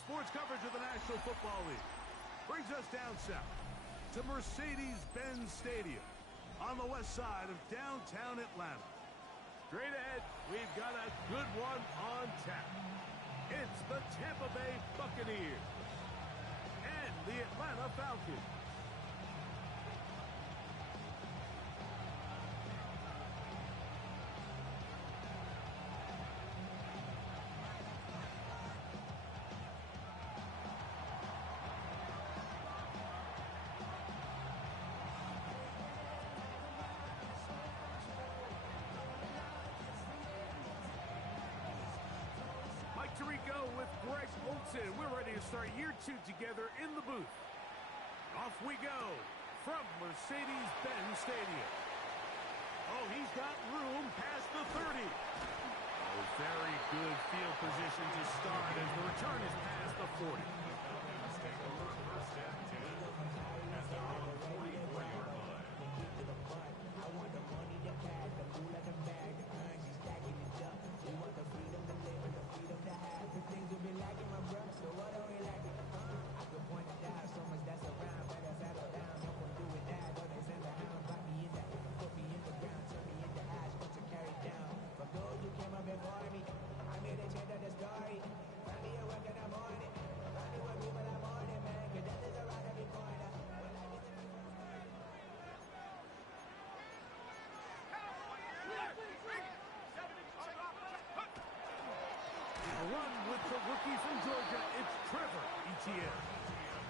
sports coverage of the National Football League brings us down south to Mercedes-Benz Stadium on the west side of downtown Atlanta. Straight ahead, we've got a good one on tap. It's the Tampa Bay Buccaneers and the Atlanta Falcons. Mike Tirico with Greg Olsen. We're ready to start year 2 together in the booth. Off we go from Mercedes-Benz Stadium. Oh, he's got room past the 30. Oh, very good field position to start as the return is past the 40. I want the money, the cash, the fool at the bag, the currency stacking it up. We want the freedom to live and the freedom to have. The things we've been lacking, my bro, so what are we lacking? I could point it out, so much that's around. Better settle down, no one doing that. Or they send the hound, bite me in the hand, put me in the ground, turn me into ash, want to carry down. From those who came up before me, I made a change of the story. Find me a work in the morning, find me with people I'm on it, man. Cause death is around every corner. A run with the rookie from Georgia, it's Trevor Etienne.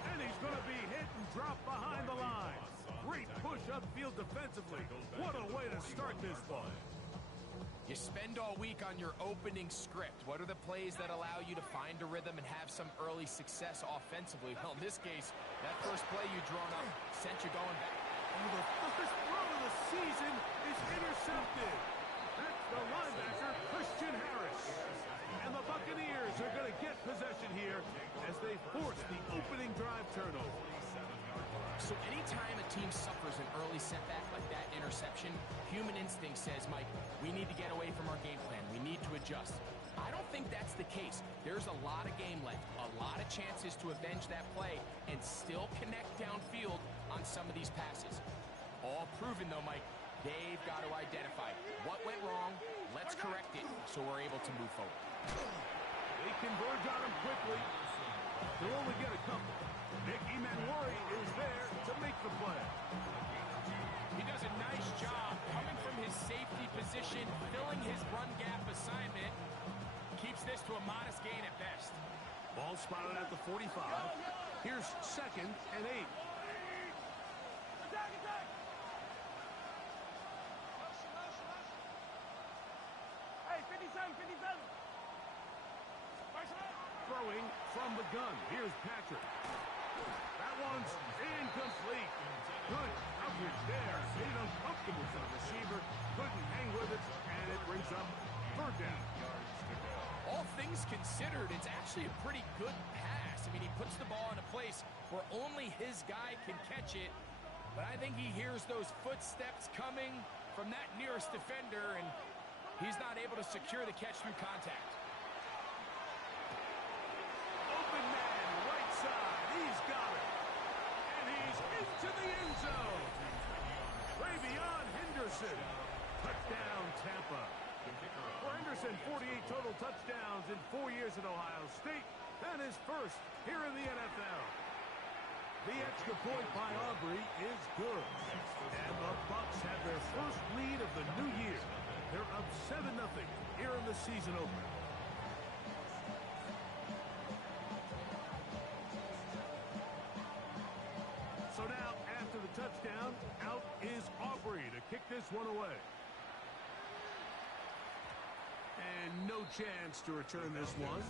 And he's going to be hit and dropped behind the line. Great push upfield defensively. What a way to start this ball. You spend all week on your opening script. What are the plays that allow you to find a rhythm and have some early success offensively? Well, in this case, that first play you drawn up sent you going back. Oh, the first throw of the season is intercepted. That's the linebacker, Christian Harris. And the Buccaneers are going to get possession here as they force the opening drive turnover. So anytime a team suffers an early setback like that interception, human instinct says, Mike, we need to get away from our game plan. We need to adjust. I don't think that's the case. There's a lot of game left, a lot of chances to avenge that play and still connect downfield on some of these passes. All proven, though, Mike. They've got to identify what went wrong, let's correct it, so we're able to move forward. They converge on him quickly. They'll only get a couple. Nick Emmanwori is there to make the play. He does a nice job coming from his safety position, filling his run gap assignment. Keeps this to a modest gain at best. Ball spotted at the 45. Here's 2nd and 8. Throwing from the gun. Here's Patrick. That one's incomplete. Good coverage there. Made uncomfortable for the receiver. Couldn't hang with it, and it brings up 3rd down. All things considered, it's actually a pretty good pass. I mean, he puts the ball in a place where only his guy can catch it. But I think he hears those footsteps coming from that nearest defender, and he's not able to secure the catch through contact. Open man, right side. He's got it. And he's into the end zone. Travion Henderson. Touchdown, Tampa. For Henderson, 48 total touchdowns in 4 years at Ohio State. And his first here in the NFL. The extra point by Aubrey is good. And the Bucs have their first lead of the new year. They're up 7-0 here in the season opener. So now, after the touchdown, out is Aubrey to kick this one away. And no chance to return this one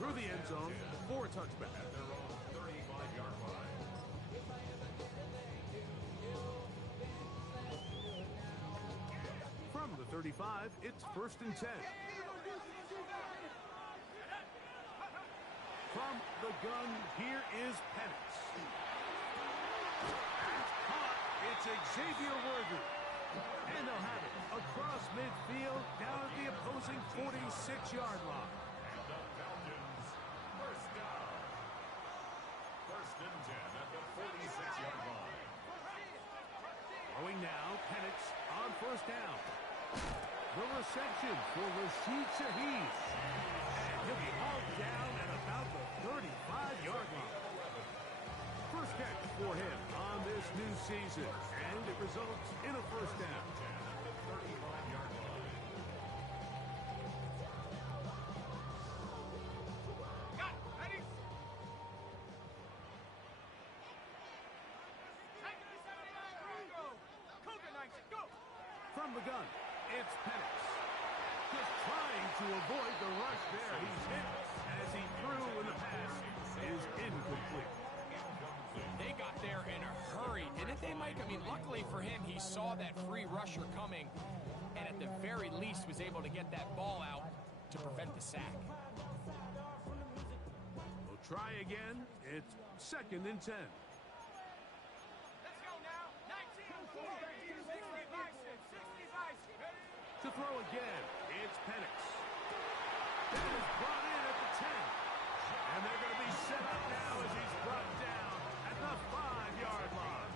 through the end zone for a touchback. From the 35, it's 1st and 10. From the gun, here is Penix. That's caught. It's Xavier Worthy. And they'll have it across midfield down at the opposing 46-yard line. And the Falcons, 1st down. at the 46-yard line. Throwing now, Penix on first down. The reception for Rashid Shaheed. And he'll be hauled down at about the 35-yard line. First catch for him on this new season, and it results in a first down. At the 35-yard line. From the gun, it's Penix. Just trying to avoid the rush there. He's hit as he threw, and the pass is incomplete. They got there in a hurry, didn't they, Mike? I mean, luckily for him, he saw that free rusher coming, and at the very least was able to get that ball out to prevent the sack. We'll try again. It's 2nd and 10. To throw again, it's Penix. That is brought in at the 10. And they're going to be set up now as he's brought down at the 5-yard line.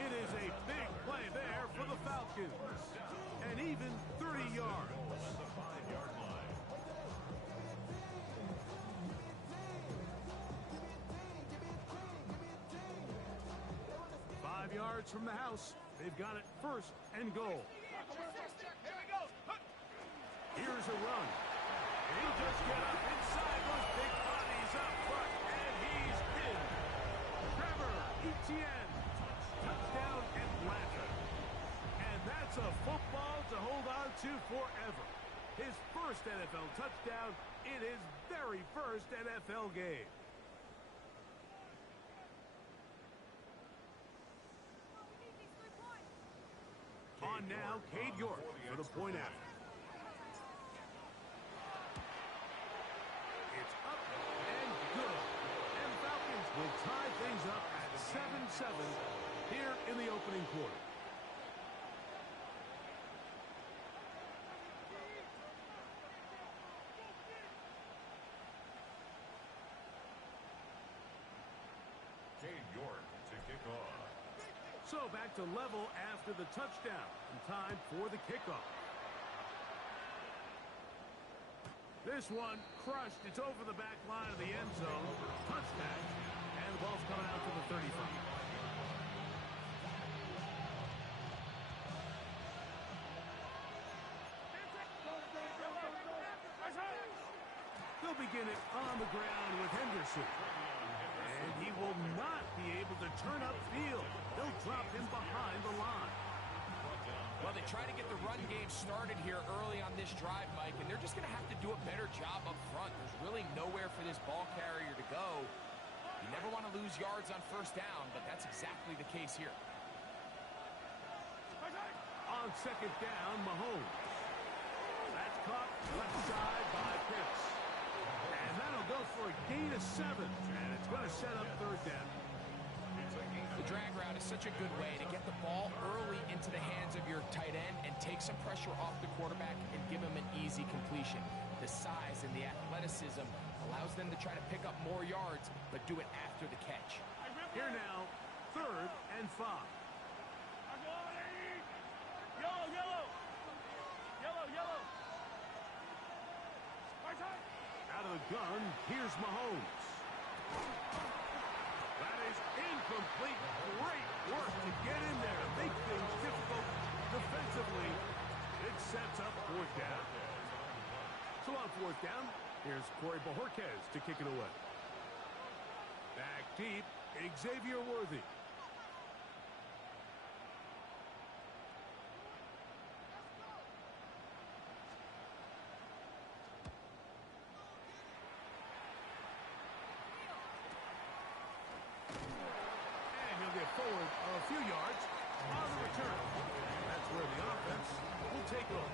It is a big play there for the Falcons. And even 30 yards. At the 5-yard line. 5 yards from the house. They've got it 1st and goal. Here's a run. And he'll just get up inside those big bodies up front, and he's in. Trevor Etienne, touchdown Atlanta. And that's a football to hold on to forever. His first NFL touchdown in his very first NFL game. On now, Cade York for the point after. It's up and good. And Falcons will tie things up at 7-7 here in the opening quarter. Cade York to kick off. So back to level after the touchdown. And time for the kickoff. This one crushed. It's over the back line of the end zone. Touchdown. And the ball's coming out to the 35. They'll begin it on the ground with Henderson. And he will not be able to turn upfield. They'll drop him behind the line. Well, they try to get the run game started here early on this drive, Mike, and they're just going to have to do a better job up front. There's really nowhere for this ball carrier to go. You never want to lose yards on first down, but that's exactly the case here. On second down, Mahomes. That's caught left side by Pitts. And that'll go for a gain of 7, and it's going to set up third down. The drag route is such a good way to get the ball early into the hands of your tight end and take some pressure off the quarterback and give him an easy completion. The size and the athleticism allows them to try to pick up more yards, but do it after the catch. Here now, 3rd and 5. Out of the gun, here's Mahomes. That is incomplete. Great work to get in there to make things difficult defensively. It sets up 4th down. So on 4th down, here's Corey Bojorquez to kick it away. Back deep, Xavier Worthy. Forward a few yards on the return. That's where the offense will take off.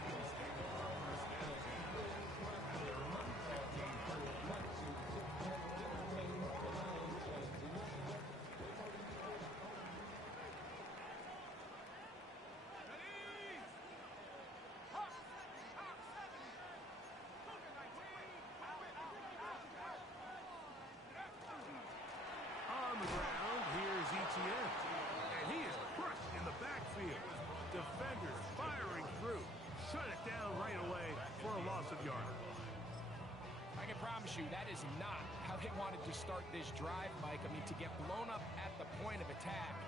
30-yard line. I can promise you that is not how they wanted to start this drive, Mike. I mean, to get blown up at the point of attack,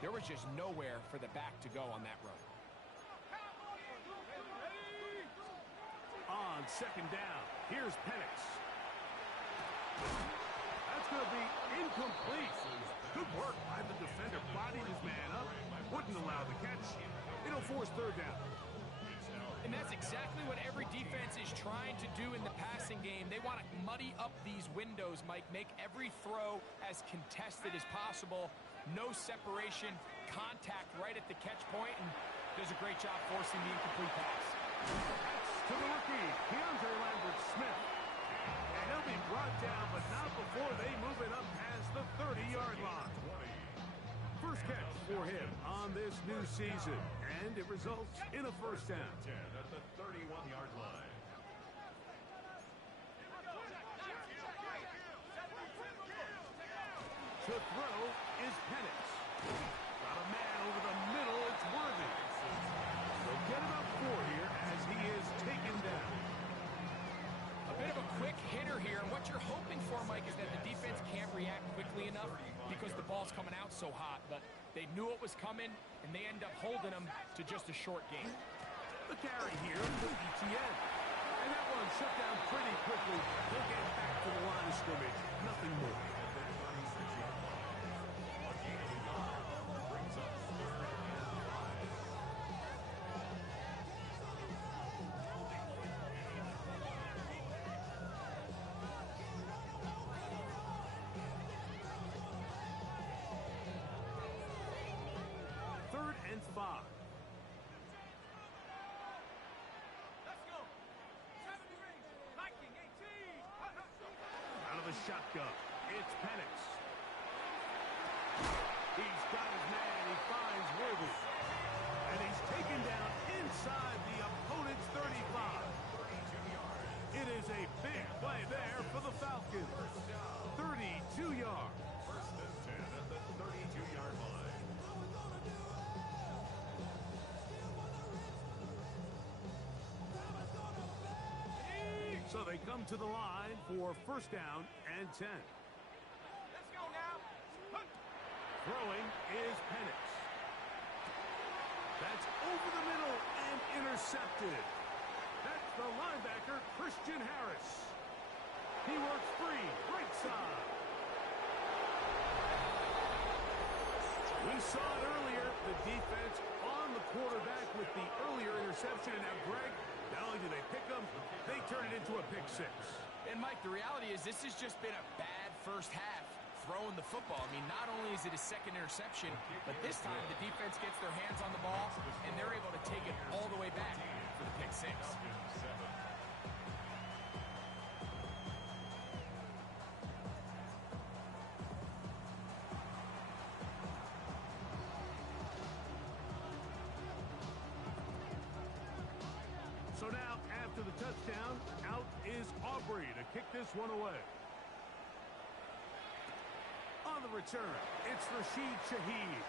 there was just nowhere for the back to go on that run. On second down, here's Penix. That's going to be incomplete. Good work by the defender. Bodied his man up. Wouldn't allow the catch. It'll force third down. And that's exactly what every defense is trying to do in the passing game. They want to muddy up these windows, Mike. Make every throw as contested as possible. No separation, contact right at the catch point, and does a great job forcing the incomplete pass. To the rookie, Keandre Lambert-Smith. And he'll be brought down, but not before they move it up past the 30-yard line. First catch for him on this new season, and it results in a first down. 10 at the 31-yard line. To throw is Penix. Got a man over the middle, it's Worthy. They'll get about 4 here as he is taken down. A bit of a quick hitter here. What you're hoping for, Mike, is that the defense can't react quickly enough because the ball's coming out so hot. But they knew it was coming, and they end up holding them to just a short game. The carry here to ETN. And that one shut down pretty quickly. He'll get back to the line of scrimmage. Nothing more. Third and 5. Out of the shotgun, it's Penix. He's got his man, he finds Worthy. And he's taken down inside the opponent's 35. It is a big play there for the Falcons. 32 yards. First and 10 at the 32-yard line. So they come to the line for first down and 10. Let's go now. Throwing is Penix. That's over the middle and intercepted. That's the linebacker, Christian Harris. He works free, right side. We saw it earlier, the defense on the quarterback with the earlier interception. And now, Greg, not only do they pick them, they turn it into a pick six. And, Mike, the reality is this has just been a bad first half throwing the football. I mean, not only is it a second interception, but this time the defense gets their hands on the ball, and they're able to take it all the way back for the pick six. So now, after the touchdown, out is Aubrey to kick this one away. On the return, it's Rashid Shaheed.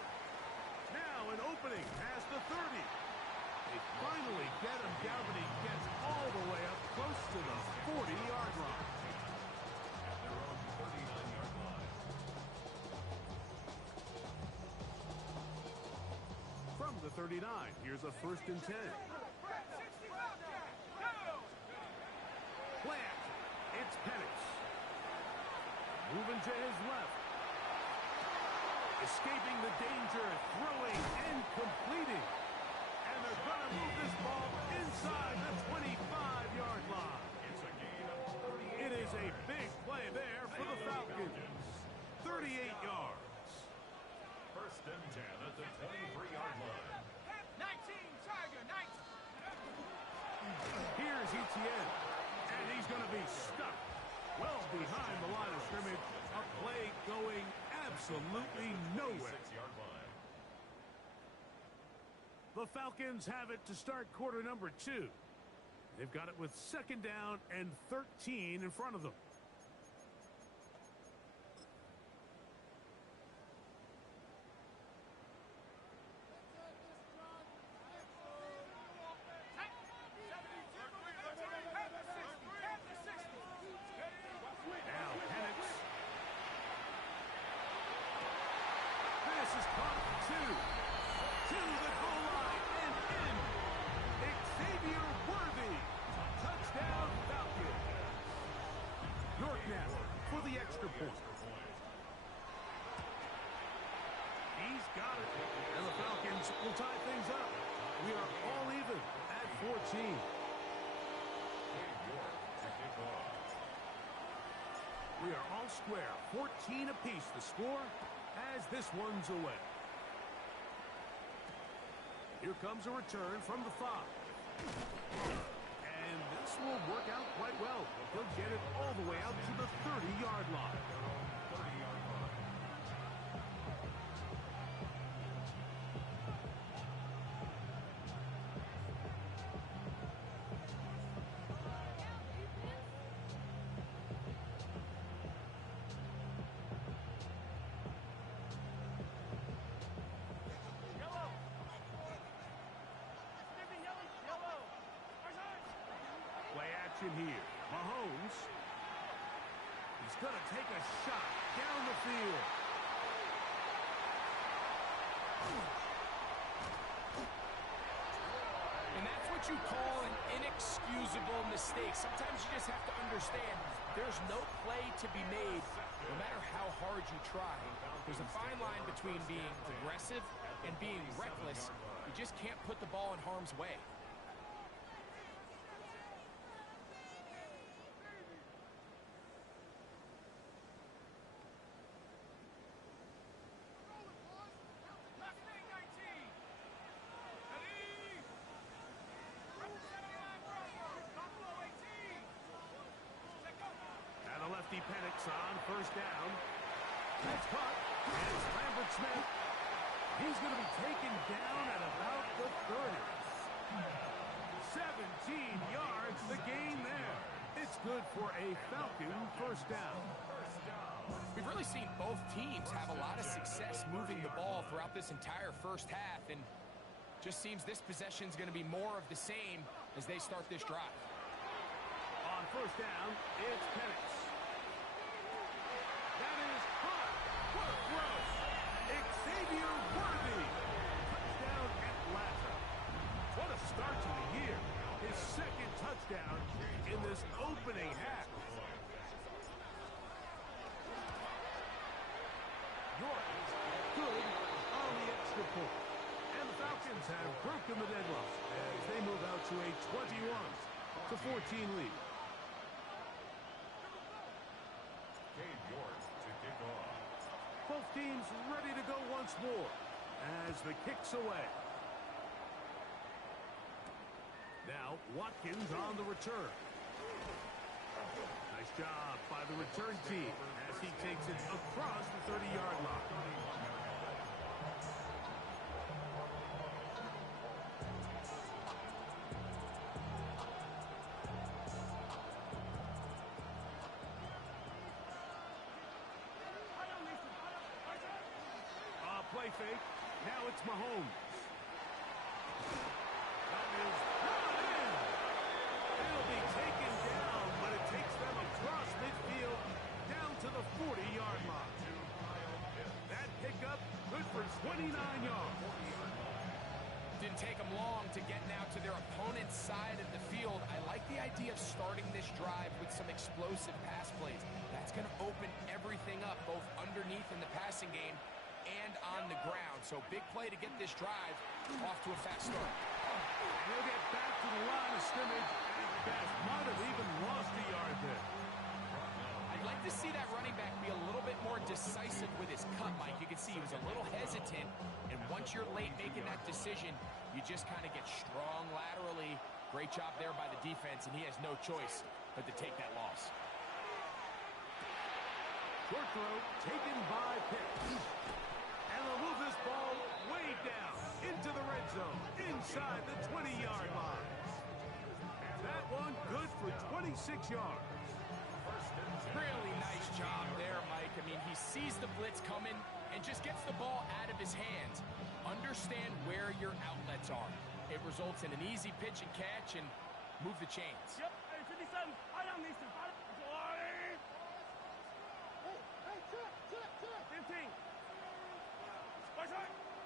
Now an opening past the 30. They finally get him down, but he gets all the way up close to the 40-yard line. At their own 39-yard line. From the 39, here's a first and 10. Plant. It's Penix. Moving to his left. Escaping the danger, throwing and completing. And they're going to move this ball inside the 25-yard line. It's a gain of 38. It is a big play there for the Falcons. 38 yards. First and 10 at the 23-yard line. 19, Tiger, 19. Here's ETN. And he's going to be stuck well behind the line of scrimmage. A play going absolutely nowhere. 6-yard line. The Falcons have it to start quarter number 2. They've got it with second down and 13 in front of them. extra point. He's got it. And the Falcons will tie things up. We are all even at 14. We are all square. 14 apiece the score as this one's away. Here comes a return from the 5. And this will work out quite well. He'll get it all the way out to the 30-yard line. Here, Mahomes. He's going to take a shot down the field. And that's what you call an inexcusable mistake. Sometimes you just have to understand there's no play to be made, no matter how hard you try. There's a fine line between being aggressive and being reckless. You just can't put the ball in harm's way. Penix on first down. That's caught. And it's Lambert Smith. He's going to be taken down at about the 30. 17 yards, the gain there. It's good for a Falcon first down. We've really seen both teams have a lot of success moving the ball throughout this entire first half, and just seems this possession is going to be more of the same as they start this drive. On first down, it's Penix. That is hot. What a throw. Xavier Worthy. Touchdown Atlanta. What a start to the year. His second touchdown in this opening half. York is good on the extra point. And the Falcons have broken the deadlock as they move out to a 21-14 lead. Both teams ready to go once more as the kick's away. Now Watkins on the return. Nice job by the return team as he takes it across the 30-yard line. Play fake. Now it's Mahomes. That is brought in. It'll be taken down, but it takes them across midfield down to the 40-yard line. That pickup good for 29 yards. Didn't take them long to get now to their opponent's side of the field. I like the idea of starting this drive with some explosive pass plays. That's going to open everything up, both underneath in the passing game and on the ground. So big play to get this drive off to a fast start. He'll get back to the line of scrimmage. That might have even lost a yard there. I'd like to see that running back be a little bit more decisive with his cut, Mike. You can see he was a little hesitant, and once you're late making that decision, you just kind of get strong laterally. Great job there by the defense, and he has no choice but to take that loss. Short throw taken by Pitts. And they'll move this ball way down into the red zone, inside the 20-yard line. That one good for 26 yards. Really nice job there, Mike. I mean, he sees the blitz coming and just gets the ball out of his hands. Understand where your outlets are. It results in an easy pitch and catch and move the chains. Yep. 15.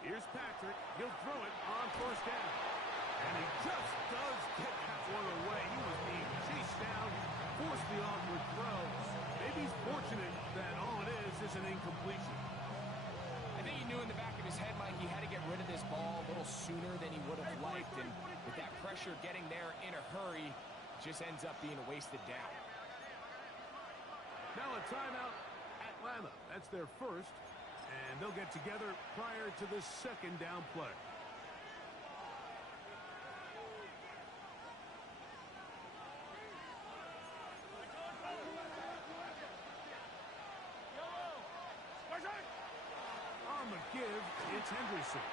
Here's Patrick. He'll throw it on first down. And he just does get that one away. He was being chased down, forced the awkward throw. Maybe he's fortunate that pressure getting there in a hurry. Just ends up being a wasted down. Now a timeout, Atlanta. That's their first, and they'll get together prior to the second down play. On the give, it's Henderson.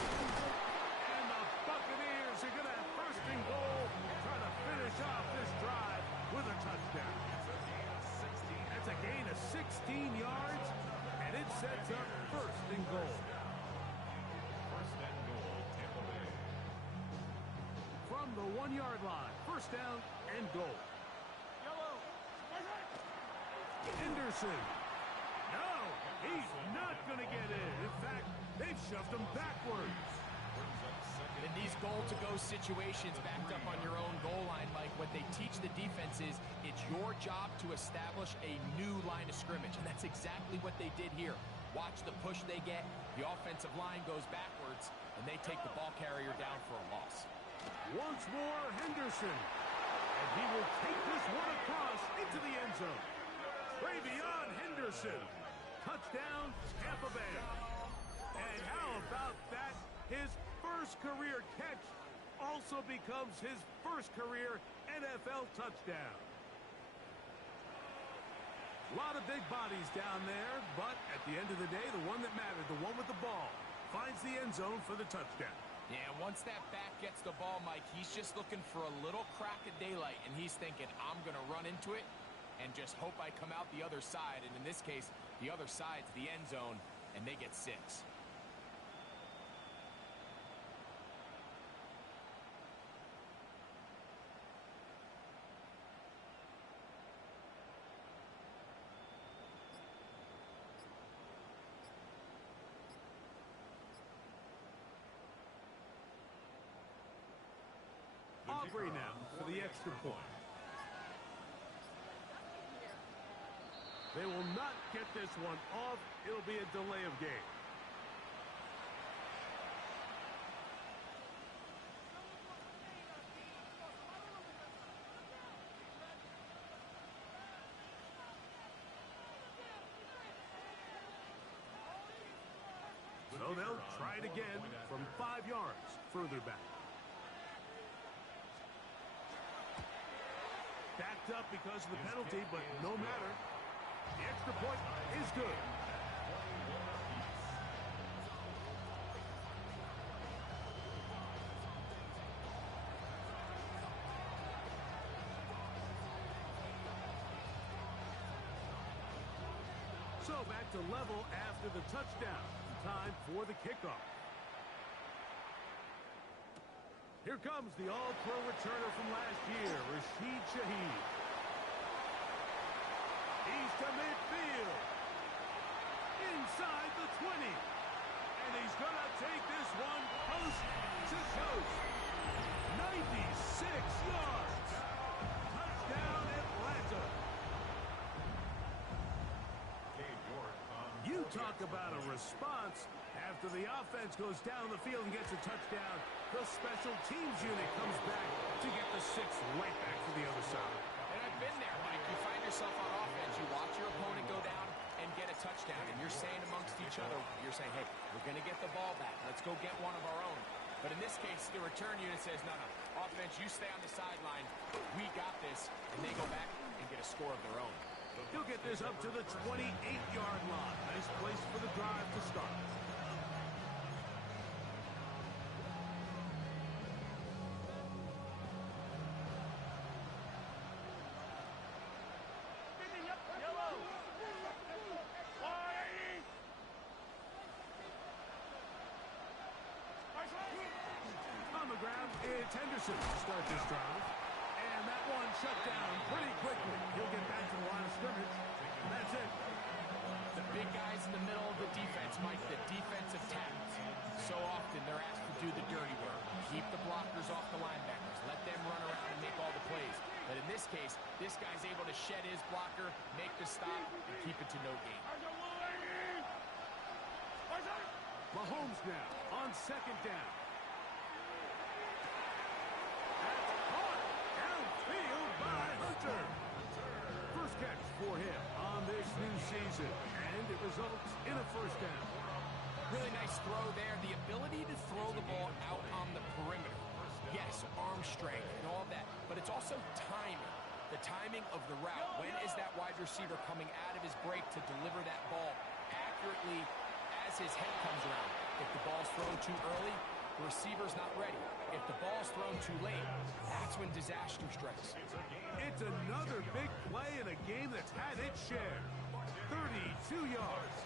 And the Buccaneers are going to have first and goal, trying to finish off this drive with a touchdown. That's a gain of 16 yards, and it sets up first and goal. First and goal, Tampa Bay. From the 1-yard line, first down and goal. Henderson. No, he's not going to get in. In fact, they've shoved him backwards. In these goal-to-go situations backed up on your own goal line, Mike, what they teach the defense is it's your job to establish a new line of scrimmage, and that's exactly what they did here. Watch the push they get. The offensive line goes backwards, and they take the ball carrier down for a loss. Once more, Henderson. And he will take this one across into the end zone. Travion Henderson. Touchdown, Tampa Bay. And how about that? His first career catch also becomes his first career NFL touchdown. A lot of big bodies down there, but at the end of the day, the one that mattered, the one with the ball, finds the end zone for the touchdown. Yeah, once that back gets the ball, Mike, he's just looking for a little crack of daylight, and he's thinking, I'm going to run into it and just hope I come out the other side. And in this case, the other side's the end zone, and they get 6. Aubrey now for the extra point. They will not get this one off. It'll be a delay of game. So they'll try it again from 5 yards further back. Backed up because of the penalty, but no matter. The extra point is good. So back to level after the touchdown. Time for the kickoff. Here comes the all-pro returner from last year, Rashid Shaheed. He's to midfield. Inside the 20. And he's going to take this one coast to coast. 96 yards. Touchdown, Atlanta. You talk about a response. After the offense goes down the field and gets a touchdown, the special teams unit comes back to get the 6 right back to the other side. And I've been there, Mike. You find yourself on offense, you watch your opponent go down and get a touchdown, and you're saying amongst each other, you're saying, hey, we're going to get the ball back. Let's go get one of our own. But in this case, the return unit says, no, offense, you stay on the sideline. We got this. And they go back and get a score of their own. He'll get this up to the 28-yard line. Nice place for the drive to start. On the ground, it's Henderson to start this drive. And that one shut down pretty quickly. He'll get back to the line of scrimmage. And that's it. The big guys in the middle of the defense, Mike, the defensive tackles. So often they're asked to do the dirty work. Keep the blockers off the linebackers. Let them run around and make all the plays. But in this case, this guy's able to shed his blocker, make the stop, and keep it to no gain. Mahomes now on second down. for him on this new season, and it results in a first down. Really nice throw there. The ability to throw the ball out on the perimeter. Yes, arm strength and all that, but it's also timing. The timing of the route. When is that wide receiver coming out of his break to deliver that ball accurately as his head comes around? If the ball's thrown too early, the receiver's not ready. If the ball's thrown too late, that's when disaster strikes. It's another big play in a game that's had its share. 32 yards.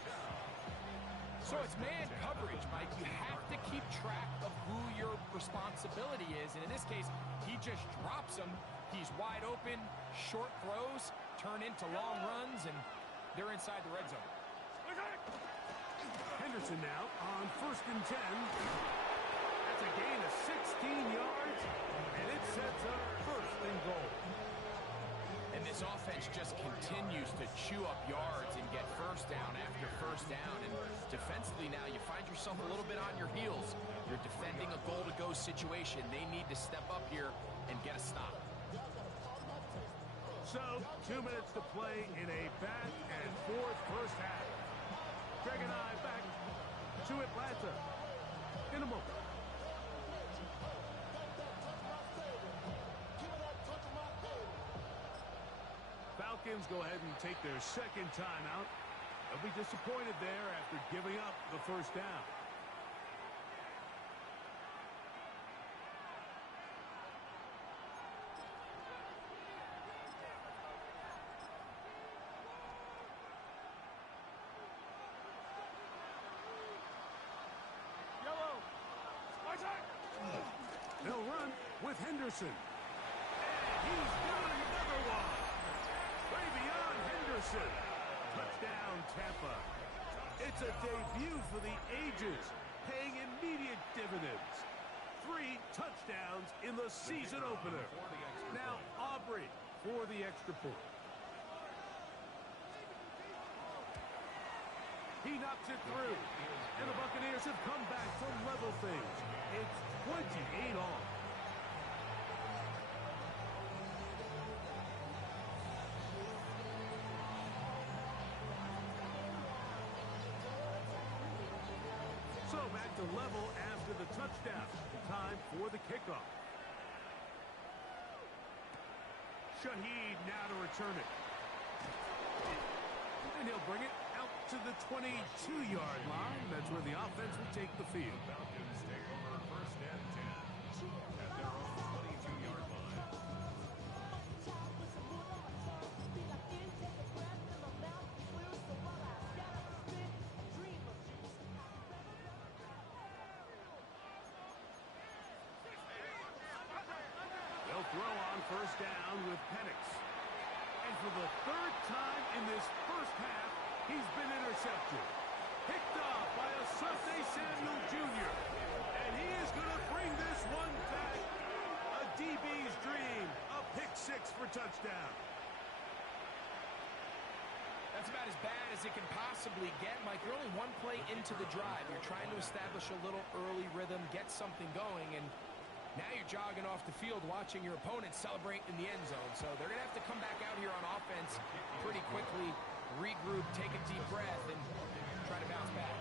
So it's man coverage, Mike. You have to keep track of who your responsibility is. And in this case, he just drops him. He's wide open. Short throws turn into long runs, and they're inside the red zone. Henderson now on 1st and 10. That's a gain of 16 yards, and it sets up 1st and goal. And this offense just continues to chew up yards and get first down after first down. And defensively now, you find yourself a little bit on your heels. You're defending a goal-to-go situation. They need to step up here and get a stop. So, 2 minutes to play in a back-and-forth first half. Greg and I back to Atlanta in a moment. Falcons go ahead and take their second timeout. They'll be disappointed there after giving up the first down. They'll run with Henderson. And he's got another one. Travion Henderson. Touchdown, Tampa. It's a debut for the ages, paying immediate dividends. 3 touchdowns in the season opener. Now Aubrey for the extra point. He knocks it through. And the Buccaneers have come back to level things. It's 28 all. So back to level after the touchdown. Time for the kickoff. Shaheed now to return it. And he'll bring it out to the 22-yard line. That's where the offense will take the field. Falcons take over 1st and 10 at their own 22-yard line. They'll throw on 1st down with Penix. And for the 3rd time in this first half, he's been intercepted. Picked off by Asante Samuel Jr. And he is going to bring this one back. A DB's dream. A pick 6 for touchdown. That's about as bad as it can possibly get, Mike. You're only one play into the drive. You're trying to establish a little early rhythm, get something going, and now you're jogging off the field watching your opponent celebrate in the end zone. So they're going to have to come back out here on offense pretty quickly, regroup, take a deep breath, and try to bounce back.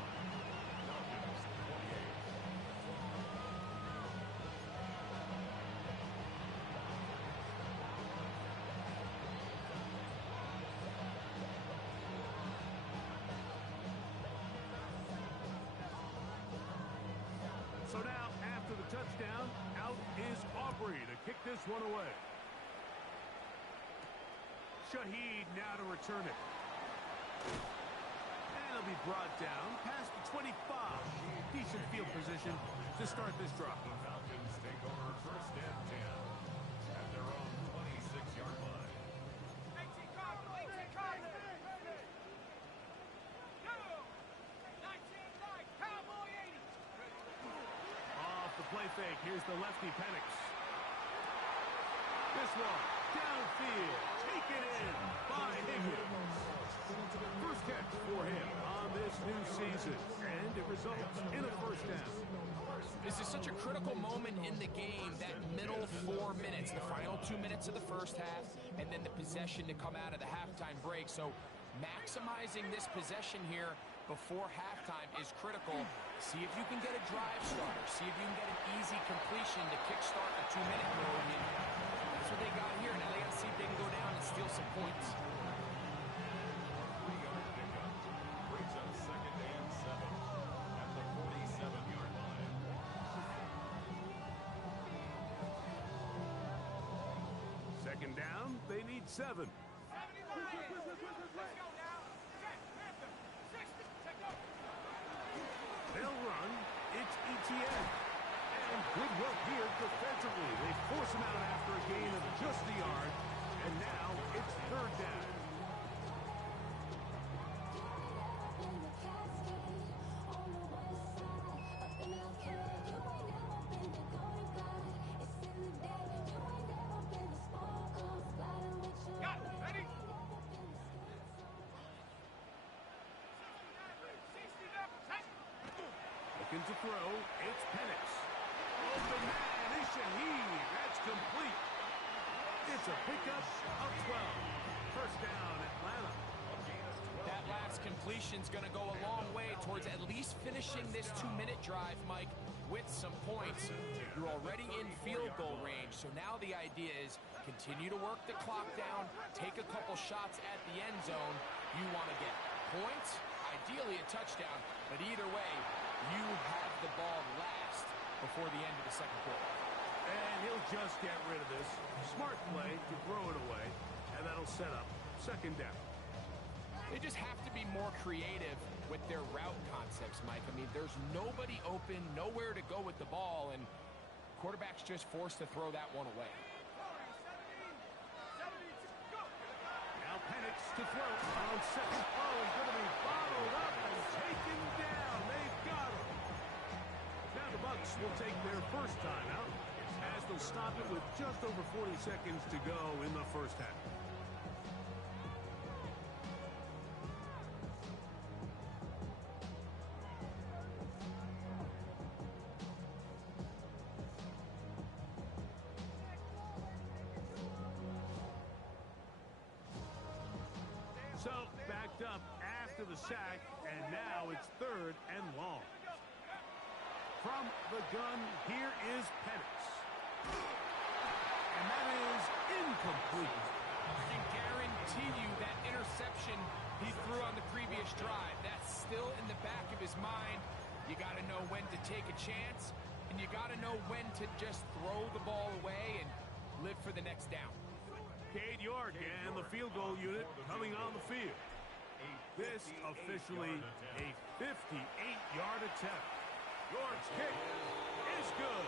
So now, after the touchdown, out is Aubrey to kick this one away. Shaheed now to return it. And it'll be brought down past the 25. Decent field position to start this drive. The Falcons take over 1st and 10 at their own 26-yard line. Off the play fake, here's the lefty Penix. This one, downfield, taken in by Higgins. First catch for him on this new season, and it results in a first down. This is such a critical moment in the game, that middle 4 minutes, the final 2 minutes of the first half, and then the possession to come out of the halftime break. So maximizing this possession here before halftime is critical. See if you can get a drive starter. See if you can get an easy completion to kickstart a 2-minute mode. And that's what they got here. Now they got to see if they can go down and steal some points. Brings up 2nd and 7 at the 47-yard line. Second down, they need 7. They'll run. It's Etienne. And good work here defensively. They force him out after a gain of just a yard. And now it's 3rd down. Looking to throw, it's Penix. Open man is Shaheed. That's complete. It's a pickup of 12. First down, Atlanta. That last completion's going to go a long way towards at least finishing this 2-minute drive, Mike, with some points. You're already in field goal range, so now the idea is continue to work the clock down, take a couple shots at the end zone. You want to get points, ideally a touchdown, but either way, you have the ball last before the end of the second quarter. And he'll just get rid of this. Smart play to throw it away, and that'll set up 2nd down. They just have to be more creative with their route concepts, Mike. I mean, there's nobody open, nowhere to go with the ball, and quarterback's just forced to throw that one away. Now Penix to throw on 2nd. Oh, he's going to be followed up and taken down. They've got him. Now the Bucs will take their first time out as they'll stop it with just over 40 seconds to go in the first half. So, backed up after the sack, and now it's 3rd and long. From the gun, here is Penix. And that is incomplete. I can guarantee you that interception he threw on the previous drive, that's still in the back of his mind. You got to know when to take a chance, and you got to know when to just throw the ball away and live for the next down. Cade York and the field goal unit coming on the field. This officially a 58-yard attempt. York's kick is good.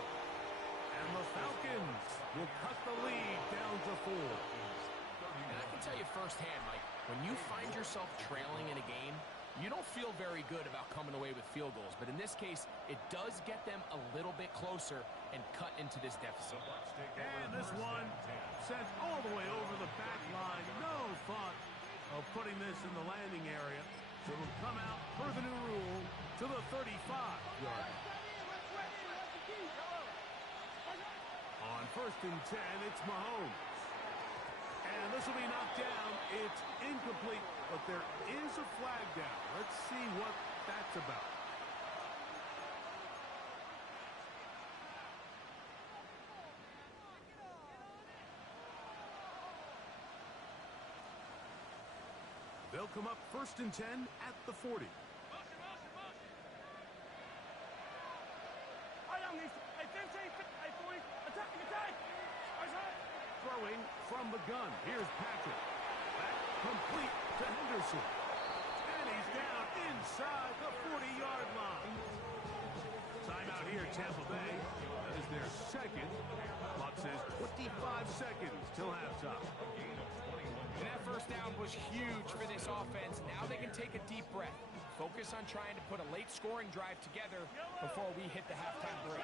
And the Falcons will cut the lead down to 4. And I can tell you firsthand, Mike, when you find yourself trailing in a game, you don't feel very good about coming away with field goals. But in this case, it does get them a little bit closer and cut into this deficit. And this one sent all the way over the back line. No thought of putting this in the landing area. So it'll come out per the new rule to the 35-yard. On 1st and 10, it's Mahomes. And this will be knocked down. It's incomplete, but there is a flag down. Let's see what that's about. They'll come up 1st and 10 at the 40. Throwing from the gun. Here's Patrick. Back complete to Henderson. And he's down inside the 40-yard line. Timeout here, Tampa Bay. That is their second. Clock says 25 seconds till halftime. And that first down was huge for this offense. Now they can take a deep breath. Focus on trying to put a late scoring drive together before we hit the halftime break.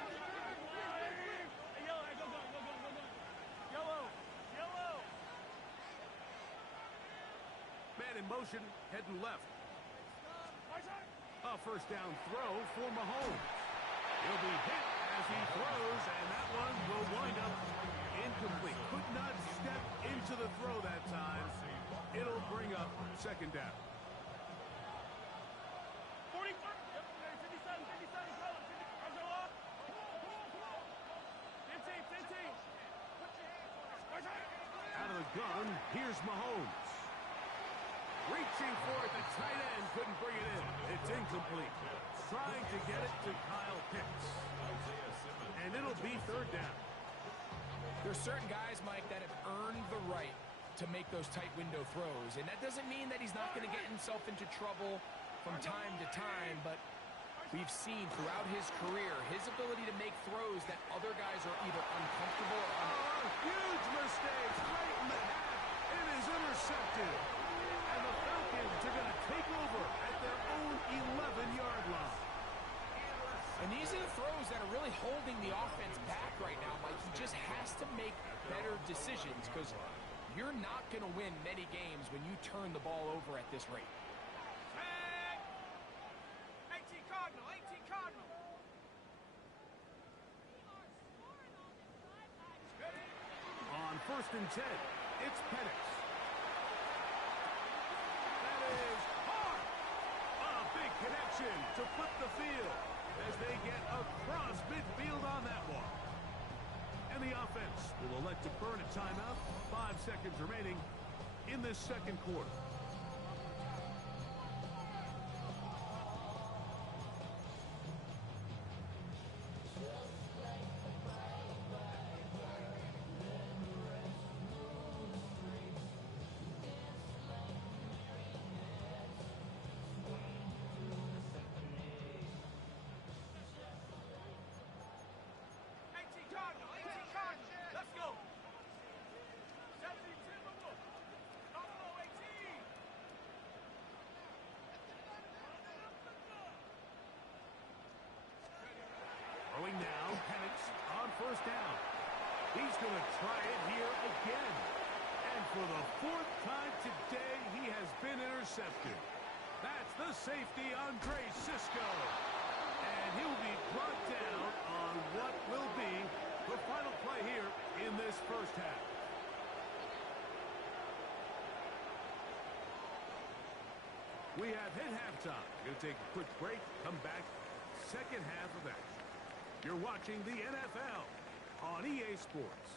man in motion, heading left. A first down throw for Mahomes. He'll be hit as he throws, and that one will wind up incomplete. Could not step into the throw that time. It'll bring up second down. 40. Yep, 57. 15. Out of the gun, here's Mahomes. Reaching for it, the tight end couldn't bring it in. It's incomplete. Trying to get it to Kyle Pitts. And it'll be third down. There's certain guys, Mike, that have earned the right to make those tight window throws. And that doesn't mean that he's not going to get himself into trouble from time to time, but we've seen throughout his career his ability to make throws that other guys are either uncomfortable or Huge mistake right in the half. It is intercepted. And the Falcons are going to take over at their own 11-yard line. And these are the throws that are really holding the offense back right now, Mike. He just has to make better decisions because you're not going to win many games when you turn the ball over at this rate. 18 Cardinal. On 1st and 10, it's Penix. That is hard. A big connection to flip the field as they get across midfield on that one. And the offense will elect to burn a timeout. 5 seconds remaining in this second quarter. Let's go. 17 Throwing now, Penix on 1st down. He's going to try it here again. And for the 4th time today, he has been intercepted. That's the safety, Andre Cisco. And he'll be brought down on what will be the final play here in this first half. We have hit halftime. Going to take a quick break, come back, second half of action. You're watching the NFL on EA Sports.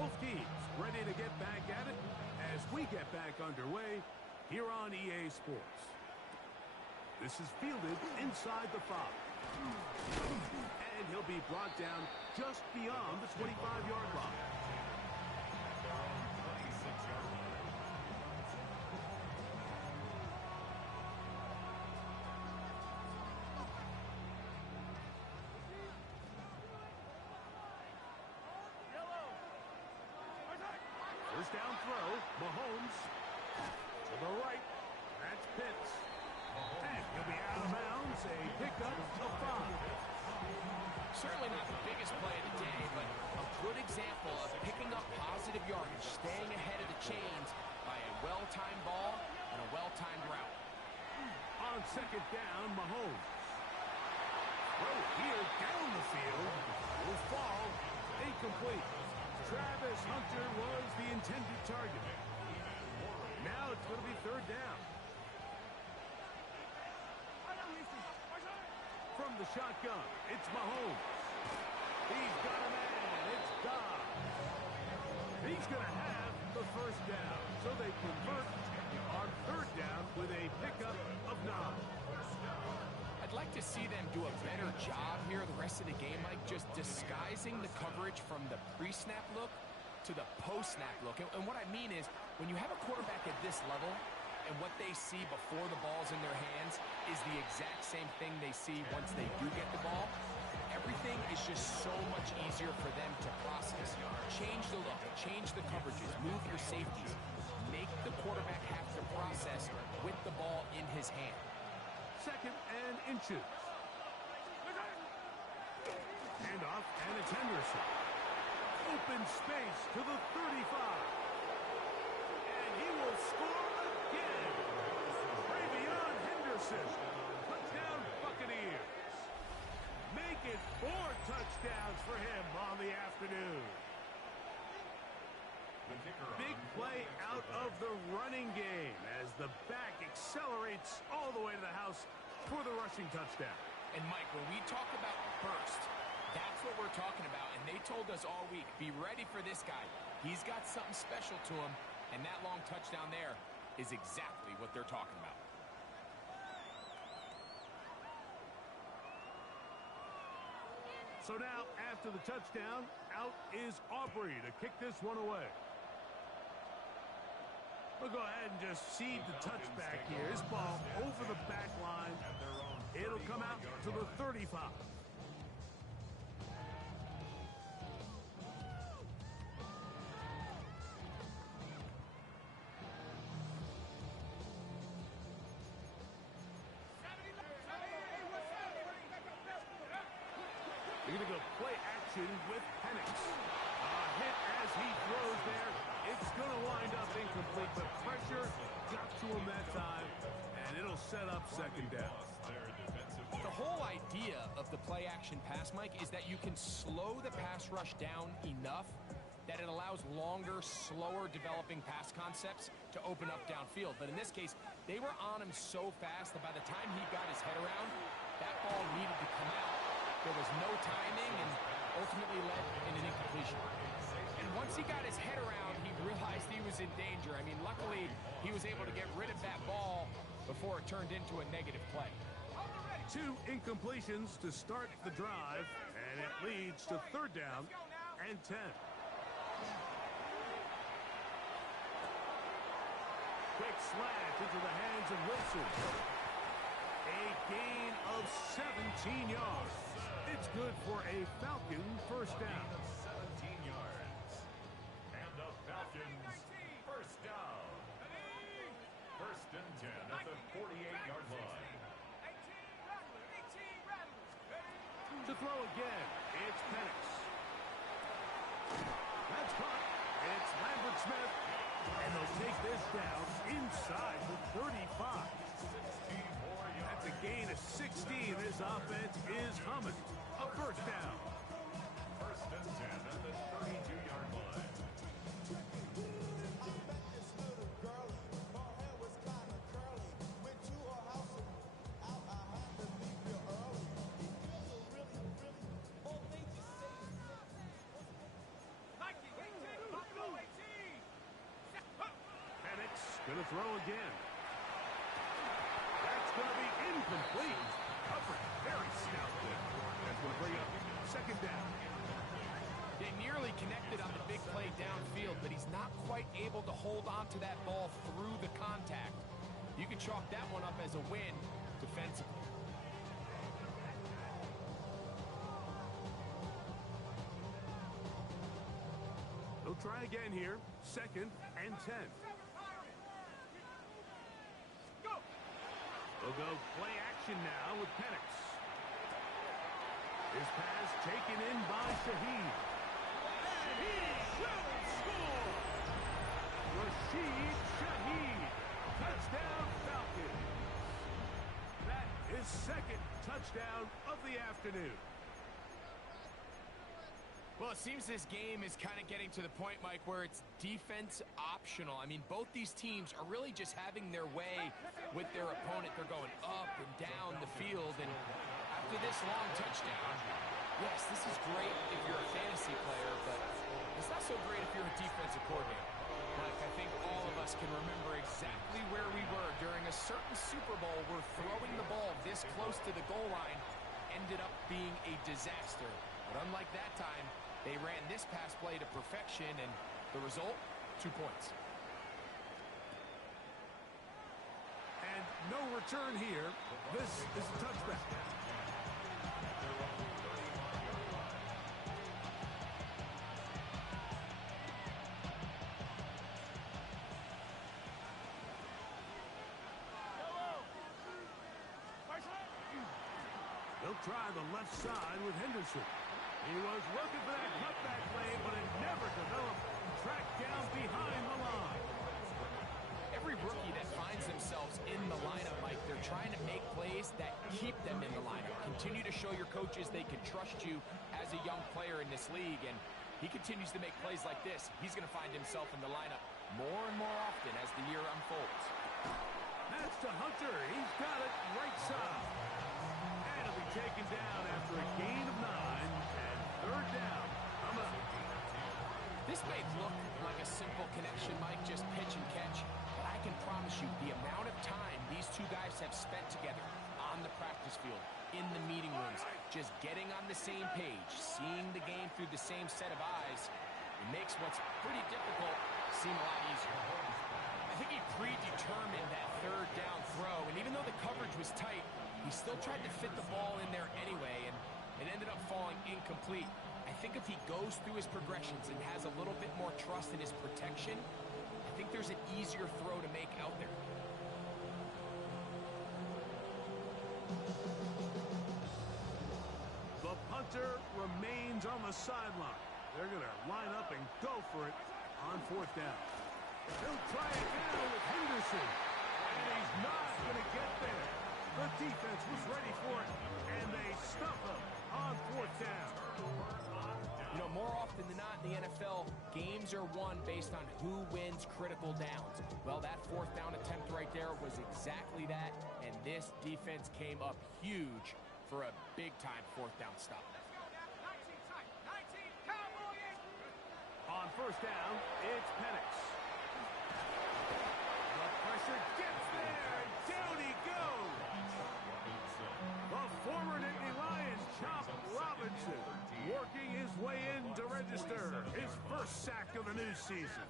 Both teams ready to get back at it as we get back underway here on EA Sports. This is fielded inside the 5. And he'll be brought down just beyond the 25-yard line. First down throw, Mahomes to the right. That's Pitts. And he'll be out of bounds. A pickup of 5. Certainly not the biggest play of the day, but a good example of picking up positive yardage, staying ahead of the chains by a well-timed ball and a well-timed route. On 2nd down, Mahomes. Throw here down the field. Will fall. Incomplete. Travis Hunter was the intended target. Now it's going to be 3rd down. From the shotgun, it's Mahomes. He's got a man. It's Dobbs. He's going to have the 1st down. So they convert on 3rd down with a pickup of 9. I'd like to see them do a better job here the rest of the game, Mike, just disguising the coverage from the pre-snap look to the post-snap look. And what I mean is, when you have a quarterback at this level, and what they see before the ball's in their hands is the exact same thing they see once they do get the ball, everything is just so much easier for them to process. Change the look, change the coverages, move your safeties. Make the quarterback have to process with the ball in his hand. 2nd and inches. Handoff, and it's Henderson. Open space to the 35. And he will score again. Travion Henderson. Touchdown Buccaneers. Make it 4 touchdowns for him on the afternoon. Big play out of the running game as the back accelerates all the way to the house for the rushing touchdown. And Mike, when we talk about burst, that's what we're talking about. And they told us all week, be ready for this guy. He's got something special to him. And that long touchdown there is exactly what they're talking about. So now, after the touchdown, out is Aubrey to kick this one away. We'll go ahead and just seed the touchback here. This ball over the back line. It'll come out to the 35. You're going to go play action with Penix. Hit as he throws there. It's going to wind up incomplete, but pressure got to him that time, and it'll set up second down. The whole idea of the play-action pass, Mike, is that you can slow the pass rush down enough that it allows longer, slower developing pass concepts to open up downfield. But in this case, they were on him so fast that by the time he got his head around, that ball needed to come out. There was no timing and ultimately led in an incompletion. And once he got his head around, he realized he was in danger. I mean, luckily, he was able to get rid of that ball before it turned into a negative play. 2 incompletions to start the drive, and it leads to 3rd down and 10. Quick slant into the hands of Wilson. A gain of 17 yards. It's good for a Falcon first down. 17 yards. And the Falcons first down. 1st and 10 at the 48-yard line. To throw again, it's Penix. That's caught. It's Lambert Smith. And they'll take this down inside the 35. That's a gain of 16. This offense is humming. A first down. 1st and 10 at the 32-yard line. Penix going to throw again. That's going to be incomplete. Covered very stout there. That's going to bring up 2nd down. They nearly connected on the big play downfield, but he's not quite able to hold on to that ball through the contact. You can chalk that one up as a win defensively. They'll try again here. 2nd and 10. They'll go play action now with Penix. His pass taken in by Shaheed. And he will score! Rashid Shaheed. Touchdown Falcons. That is 2nd touchdown of the afternoon. Well, it seems this game is kind of getting to the point, Mike, where it's defense optional. I mean, both these teams are really just having their way with their opponent. They're going up and down the field, and after this long touchdown, yes, this is great if you're a fantasy player, but it's not so great if you're a defensive coordinator. Mike, I think all of us can remember exactly where we were during a certain Super Bowl where throwing the ball this close to the goal line ended up being a disaster. But unlike that time, they ran this pass play to perfection, and the result, 2 points. And no return here. This is a touchback. They'll try the left side with Henderson. He was looking for that cutback lane, but it never developed. Tracked down behind the line. Every rookie that finds themselves in the lineup, Mike, they're trying to make plays that keep them in the lineup. Continue to show your coaches they can trust you as a young player in this league, and he continues to make plays like this. He's going to find himself in the lineup more and more often as the year unfolds. That's to Hunter. He's got it right side. And he'll be taken down after a gain of 9 and third down. This may look like a simple connection, Mike, just pitch and catch, but I can promise you the amount of time these two guys have spent together on the practice field, in the meeting rooms, just getting on the same page, seeing the game through the same set of eyes, it makes what's pretty difficult seem a lot easier. I think he predetermined that third down throw, and even though the coverage was tight, he still tried to fit the ball in there anyway, and it ended up falling incomplete. I think if he goes through his progressions and has a little bit more trust in his protection, I think there's an easier throw to make out there. The punter remains on the sideline. They're going to line up and go for it on fourth down. He'll try it now with Henderson. And he's not going to get there. The defense was ready for it, and they stuff him on fourth down. You know, more often than not in the NFL, games are won based on who wins critical downs. Well, that fourth down attempt right there was exactly that, and this defense came up huge for a big-time fourth down stop. On first down, it's Penix. The pressure gets there, and down he goes. The former Nittany Lion, Chop Robinson, working his way in to register his first sack of the new season.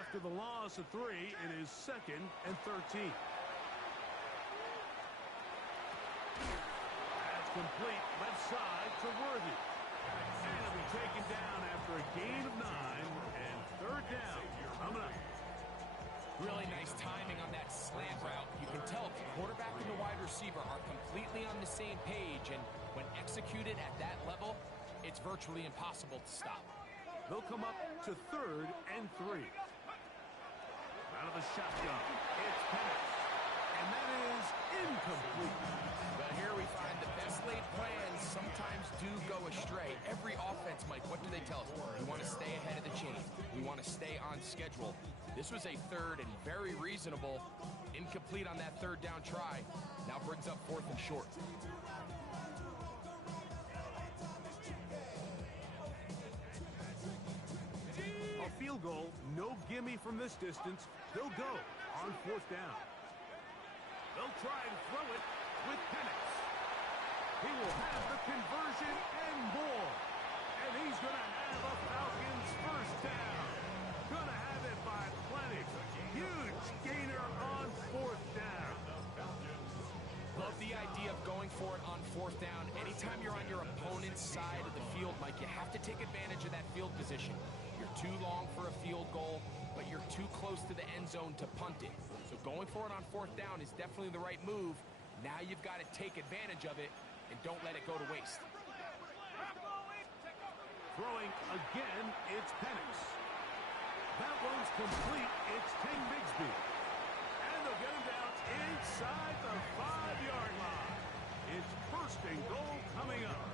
After the loss of 3, it is 2nd and 13. That's complete left side to Worthy. And he'll be taken down after a gain of 9 and third down. Coming up. Really nice timing on that slant route. You can tell the quarterback and the wide receiver are completely on the same page, and when executed at that level, it's virtually impossible to stop. They'll come up to 3rd and 3. Out of the shotgun, it's Penix. And that is incomplete. But here we find the best laid plans sometimes do go astray. Every offense, Mike, what do they tell us? We want to stay ahead of the chain. We want to stay on schedule. This was a 3rd and very reasonable. Incomplete on that third down try. Now brings up 4th and short. A field goal, no gimme from this distance. They'll go on 4th down. They'll try and throw it with Penix. He will have the conversion and more. And he's going to have a Falcons first down. Going to have it by plenty. Huge gainer on 4th down. Love the idea of going for it on 4th down. Anytime you're on your opponent's side of the field, Mike, you have to take advantage of that field position. You're too long for a field goal, but you're too close to the end zone to punt it. So going for it on 4th down is definitely the right move. Now you've got to take advantage of it and don't let it go to waste. Throwing again, it's Penix. That one's complete. It's King Bigsby. And they'll get him down inside the 5-yard line. It's 1st and goal coming up.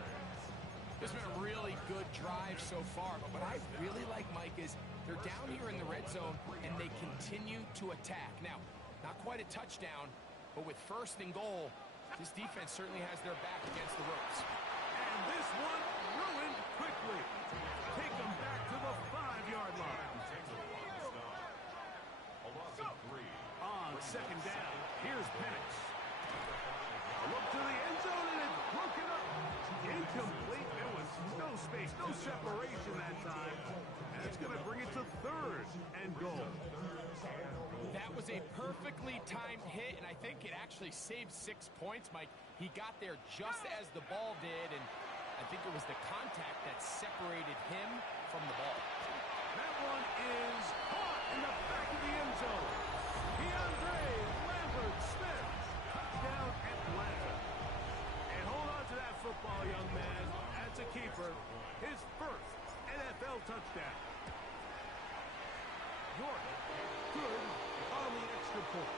This has been a really good drive so far, but what I really like, Mike, is they're down here in the red zone, and they continue to attack. Now, not quite a touchdown, but with 1st and goal, this defense certainly has their back against the ropes. And this one ruined quickly. Take them back to the 5-yard line. On 2nd down, here's Penix. A look to the end zone, and it's broken up. Incomplete. There was no space, no separation that time. That's going to bring it to 3rd and goal. That was a perfectly timed hit, and I think it actually saved 6 points, Mike. He got there just as the ball did, and I think it was the contact that separated him from the ball. That one is caught in the back of the end zone. DeAndre Lambert-Smith. Touchdown Atlanta. And hold on to that football, young man. That's a keeper. touchdown. York, good on the extra point.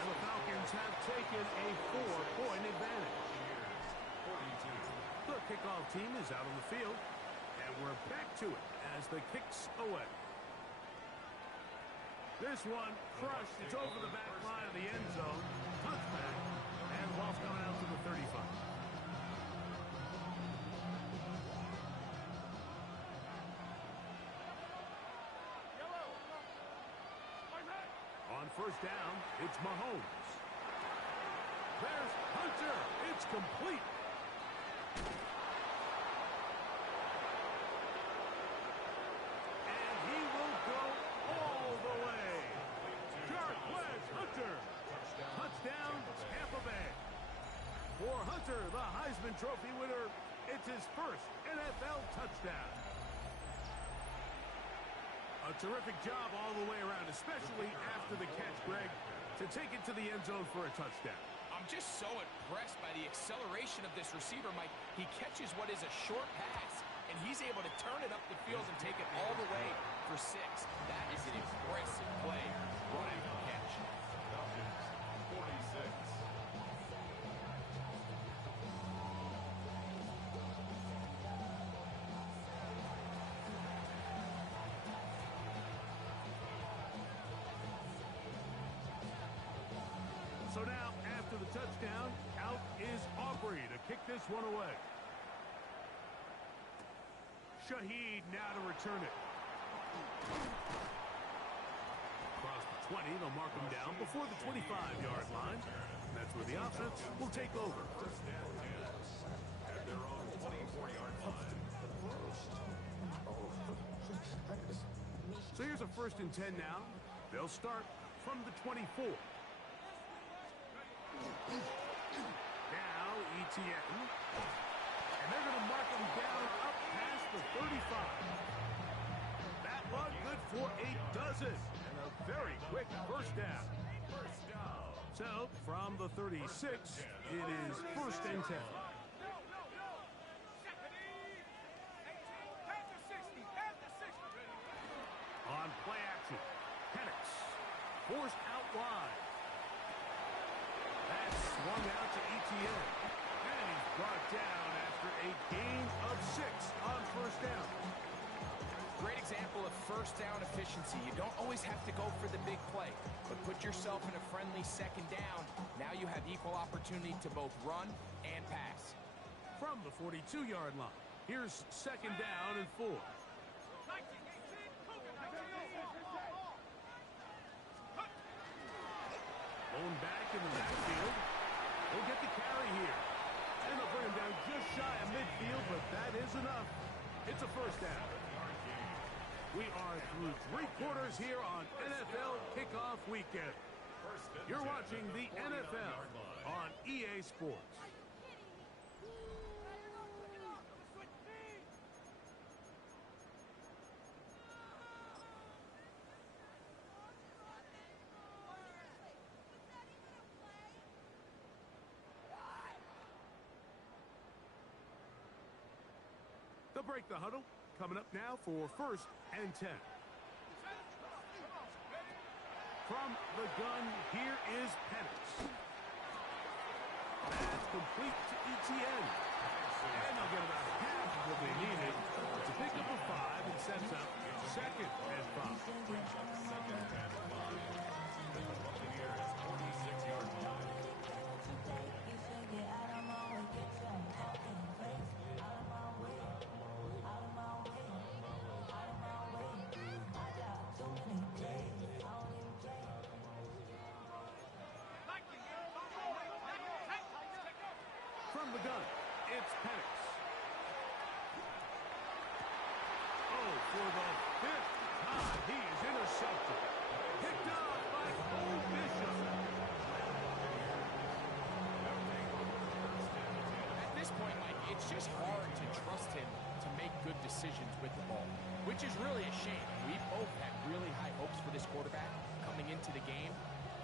And the Falcons have taken a 4-point advantage. The kickoff team is out on the field, and we're back to it as the kicks away. This one crushed. It's over the back line of the end zone. Touchback, and the ball's coming out to the 35. On first down, it's Mahomes. There's Hunter. It's complete. And he will go all the way. Jarquez Hunter. Touchdown, Tampa Bay. For Hunter, the Heisman Trophy winner, it's his first NFL touchdown. A terrific job all the way around, especially after the catch, Greg, to take it to the end zone for a touchdown. I'm just so impressed by the acceleration of this receiver, Mike. He catches what is a short pass, and he's able to turn it up the field and take it all the way for 6. That is an impressive play, run after catch. 46. So now, after the touchdown, out is Aubrey to kick this one away. Shaheed now to return it. Across the 20, they'll mark him down before the 25-yard line. That's where the offense will take over. At their own 24-yard line. So here's a 1st and 10 now. They'll start from the 24. Now Etienne. And they're going to mark him down up past the 35. That one good for a dozen. And a very quick first down. So from the 36, it is 1st and 10. On play action, Penix forced out wide. That's swung out to Etienne. And he's brought down after a gain of 6 on first down. Great example of first down efficiency. You don't always have to go for the big play, but put yourself in a friendly 2nd down. Now you have equal opportunity to both run and pass. From the 42-yard line, here's 2nd down and 4. Blown back in the backfield. He'll get the carry here. And they'll bring him down just shy of midfield, but that is enough. It's a first down. We are through 3 quarters here on NFL Kickoff Weekend. You're watching the NFL on EA Sports. They'll break the huddle. Coming up now for 1st and 10. From the gun, here is Penix. That's complete to Etienne. And they'll get about half of what they needed. It's a pickup of 5 and sets up 2nd and 5. From the gun, it's Penix. Oh, for the 5th time, he is intercepted. Picked off by Cole Bishop. At this point, Mike, it's just hard to trust him to make good decisions with the ball, which is really a shame. We both had really high hopes for this quarterback coming into the game.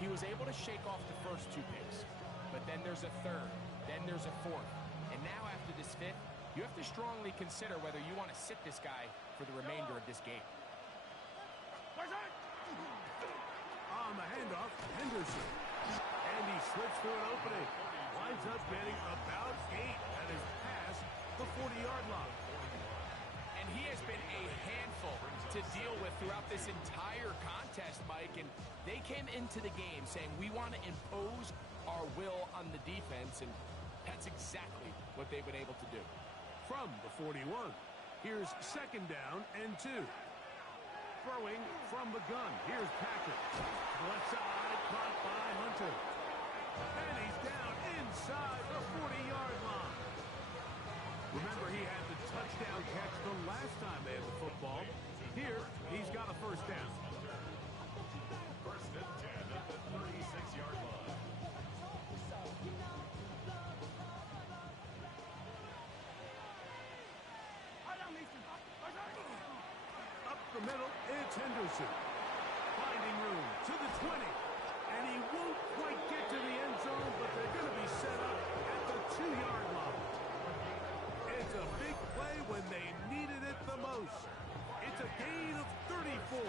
He was able to shake off the first 2 picks, but then there's a 3rd, then there's a 4th, and now after this 5th, you have to strongly consider whether you want to sit this guy for the remainder of this game. On the handoff, Henderson. And he slips through an opening. Winds up getting about 8 at his pass, the 40-yard line. And he has been a handful to deal with throughout this entire contest, Mike. And they came into the game saying, we want to impose our will on the defense. And that's exactly what they've been able to do. From the 41, here's second down and 2. Throwing from the gun, here's Packard. Left side, caught by Hunter. And he's down inside the 40-yard line. Remember, he had the touchdown catch the last time they had the football. Here, he's got a first down. First and 10 at the 36-yard line. Up the middle, it's Henderson. Finding room to the 20. And he won't quite get to the end zone, but they're going to be set up at the 2-yard line. It's a big play when they needed it the most. It's a gain of 34.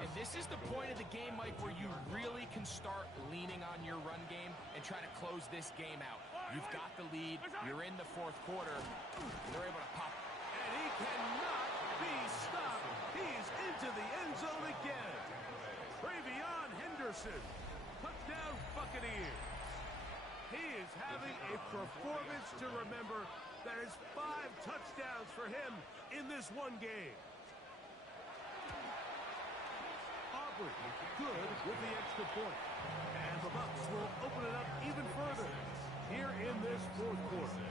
And this is the point of the game, Mike, where you really can start leaning on your run game and try to close this game out. You've got the lead. You're in the fourth quarter. They're able to pop. And he cannot be stopped. He's into the end zone again. TreVeyon Henderson. Touchdown Buccaneers. He is having a performance to remember. That is 5 touchdowns for him in this one game. Aubrey good with the extra point. And the Bucs will open it up even further here in this fourth quarter.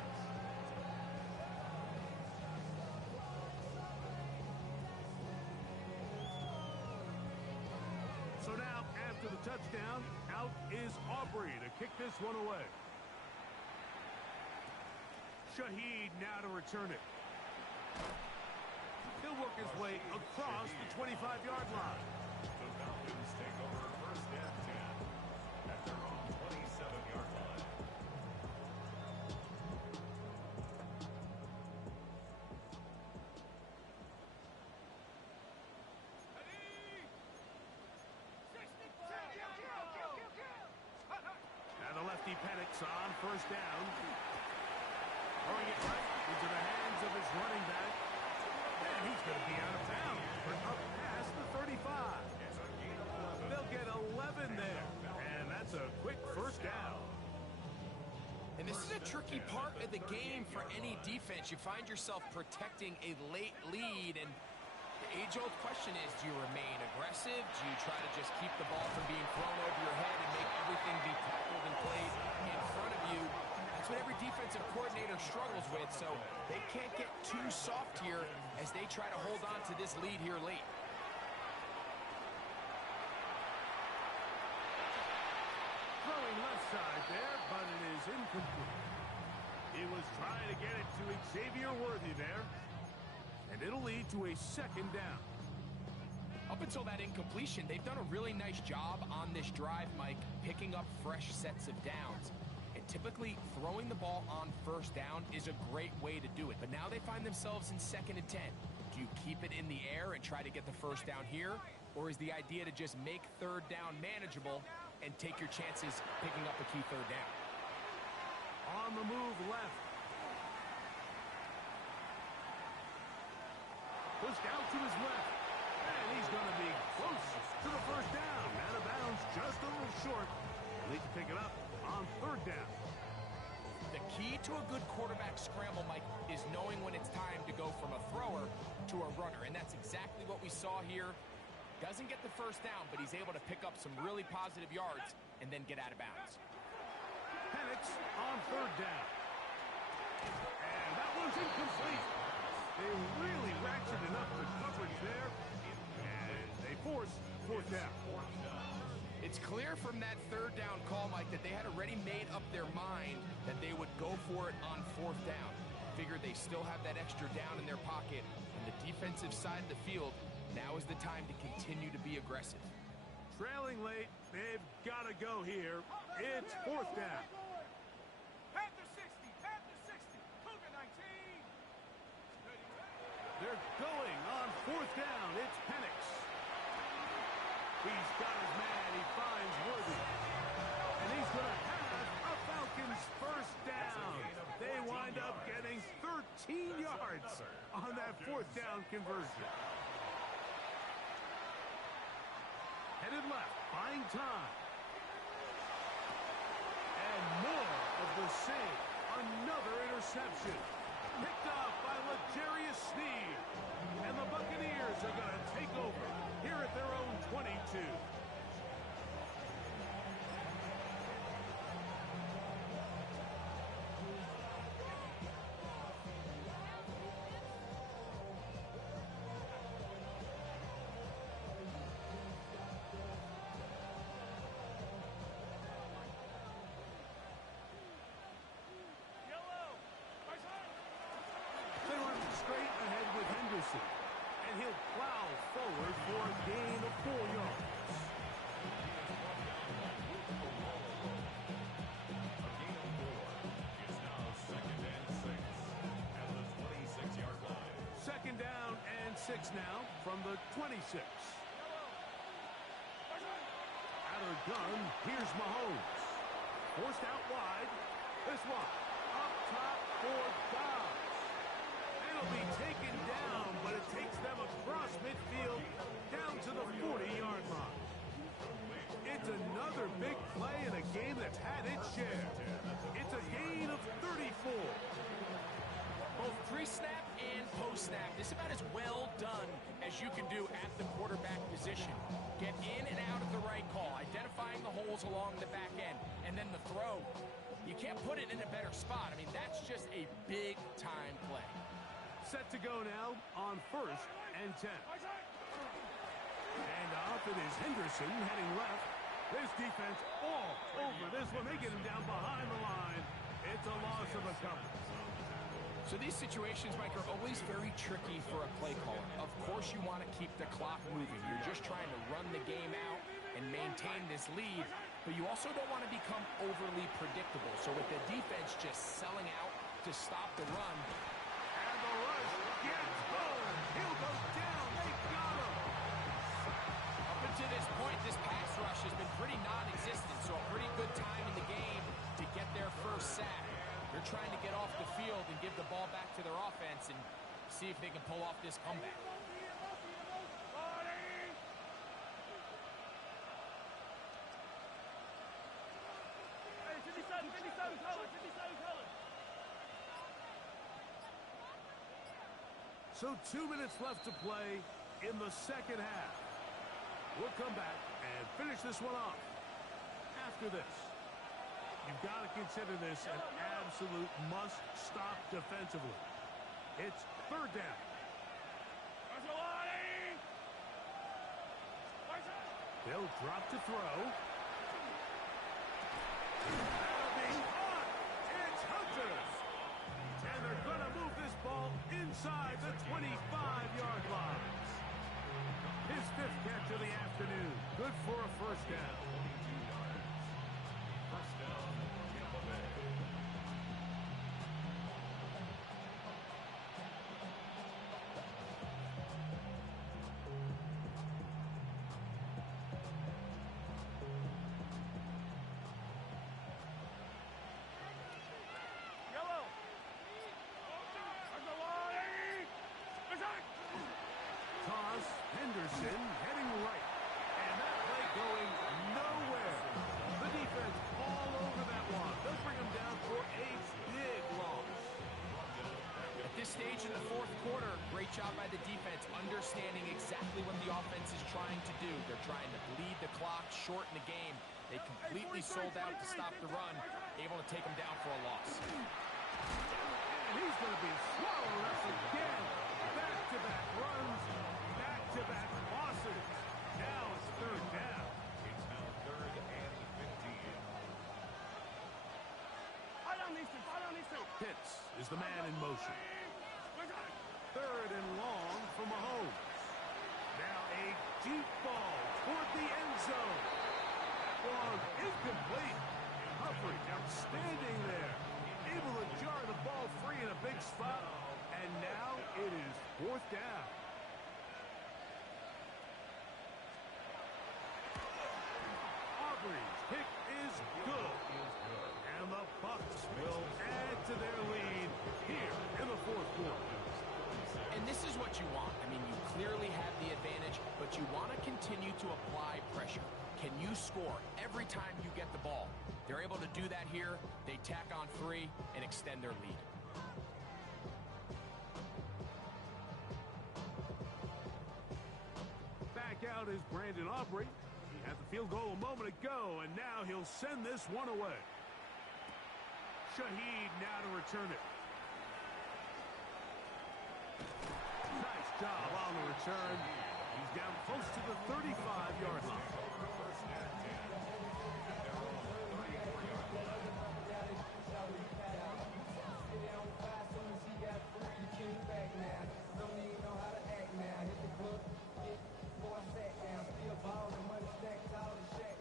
So now, after the touchdown, out is Aubrey to kick this one away. Shaheed now to return it. He'll work his way across the 25-yard line. The Falcons take over first and 10 at their own 27-yard line. And the lefty Penix on first down. Throwing it right into the hands of his running back. And he's going to be out of bounds. But up past the 35. They'll get 11 there. And that's a quick first down. And this is a tricky part of the game for any defense. You find yourself protecting a late lead, and the age-old question is, do you remain aggressive? Do you try to just keep the ball from being thrown over your head and make everything be tackled and played in front of you? That's what every defensive coordinator struggles with, so they can't get too soft here as they try to hold on to this lead here late. Throwing left side there, but it is incomplete. He was trying to get it to Xavier Worthy there. And it'll lead to a second down. Up until that incompletion, they've done a really nice job on this drive, Mike, picking up fresh sets of downs. And typically, throwing the ball on first down is a great way to do it. But now they find themselves in 2nd and 10. Do you keep it in the air and try to get the first down here? Or is the idea to just make 3rd down manageable and take your chances picking up a key 3rd down? On the move left. Pushed out to his left. And he's going to be close to the first down. Out of bounds, just a little short. They can pick it up on 3rd down. The key to a good quarterback scramble, Mike, is knowing when it's time to go from a thrower to a runner. And that's exactly what we saw here. Doesn't get the first down, but he's able to pick up some really positive yards and then get out of bounds. Penix on 3rd down. And that one's incomplete. They really ratcheted up the coverage there. And they force 4th down. It's clear from that 3rd down call, Mike, that they had already made up their mind that they would go for it on 4th down. Figured they still have that extra down in their pocket. And the defensive side of the field, now is the time to continue to be aggressive. Trailing late, they've got to go here. It's 4th down. Panther 60, Panther 60, Cougar 90. going on fourth down. It's Penix. He's got his man. He finds Worthy. And he's going to have a Falcons first down. They wind up getting 13 yards on that fourth down conversion. Headed left, buying time. And more of the same. Another interception. Picked off by L'Jarius Sneed. And the Buccaneers are going to take over here at their own 22. They run straight ahead with Henderson. And he'll plow forward for a gain of 4 yards. Second down and 6 now from the 26. Out of the gun, here's Mahomes. Forced out wide. This one up top for Dobbs. It'll be taken down, but it takes them across midfield down to the 40-yard line. It's another big play in a game that's had its share. It's a gain of 34. Both pre-snap and post-snap, this is about as well done as you can do at the quarterback position. Get in and out of the right call, identifying the holes along the back end, and then the throw. You can't put it in a better spot. I mean, that's just a big-time play. Set to go now on 1st and 10. And off it is Henderson heading left. This defense all over this one. They get him down behind the line. It's a loss of a couple. So these situations, Mike, are always very tricky for a play caller. Of course you want to keep the clock moving. You're just trying to run the game out and maintain this lead, but you also don't want to become overly predictable. So with the defense just selling out to stop the run, and the rush gets going. He'll go down. They got him. Up until this point, this pass rush has been pretty non-existent, so a pretty good time in the game to get their first sack. They're trying to get off the field and give the ball back to their offense and see if they can pull off this comeback. So 2 minutes left to play in the second half. We'll come back and finish this one off after this. You've got to consider this an absolute must-stop defensively. It's 3rd down. They'll drop to throw. That'll be caught. It's Hunter. And they're going to move this ball inside the 25-yard line. His 5th catch of the afternoon. Good for a first down. Toss, Henderson heading right. And that play going nowhere. The defense all over that one. They'll bring him down for a big loss. At this stage in the 4th quarter, great job by the defense, understanding exactly what the offense is trying to do. They're trying to bleed the clock, shorten the game. They completely sold out to stop the run, able to take them down for a loss. And he's going to be swallowed up again. Back-to-back runs, back-to-back losses. Now it's 3rd down. It's now 3rd and 15. Pitts is the man in motion. 3rd and long for Mahomes. Now a deep ball toward the end zone. That one is complete. Humphrey outstanding there. Able to jar the ball free in a big spot. And now it is 4th down. Aubrey's kick is good. And the Bucs will add to their lead here in the 4th quarter. And this is what you want. I mean, you clearly have the advantage, but you want to continue to apply pressure. Can you score every time you get the ball? They're able to do that here. They tack on 3 and extend their lead. Back out is Brandon Aubrey. He had the field goal a moment ago, and now he'll send this one away. Shaheed now to return it. Nice job on the return. He's down close to the 35-yard line.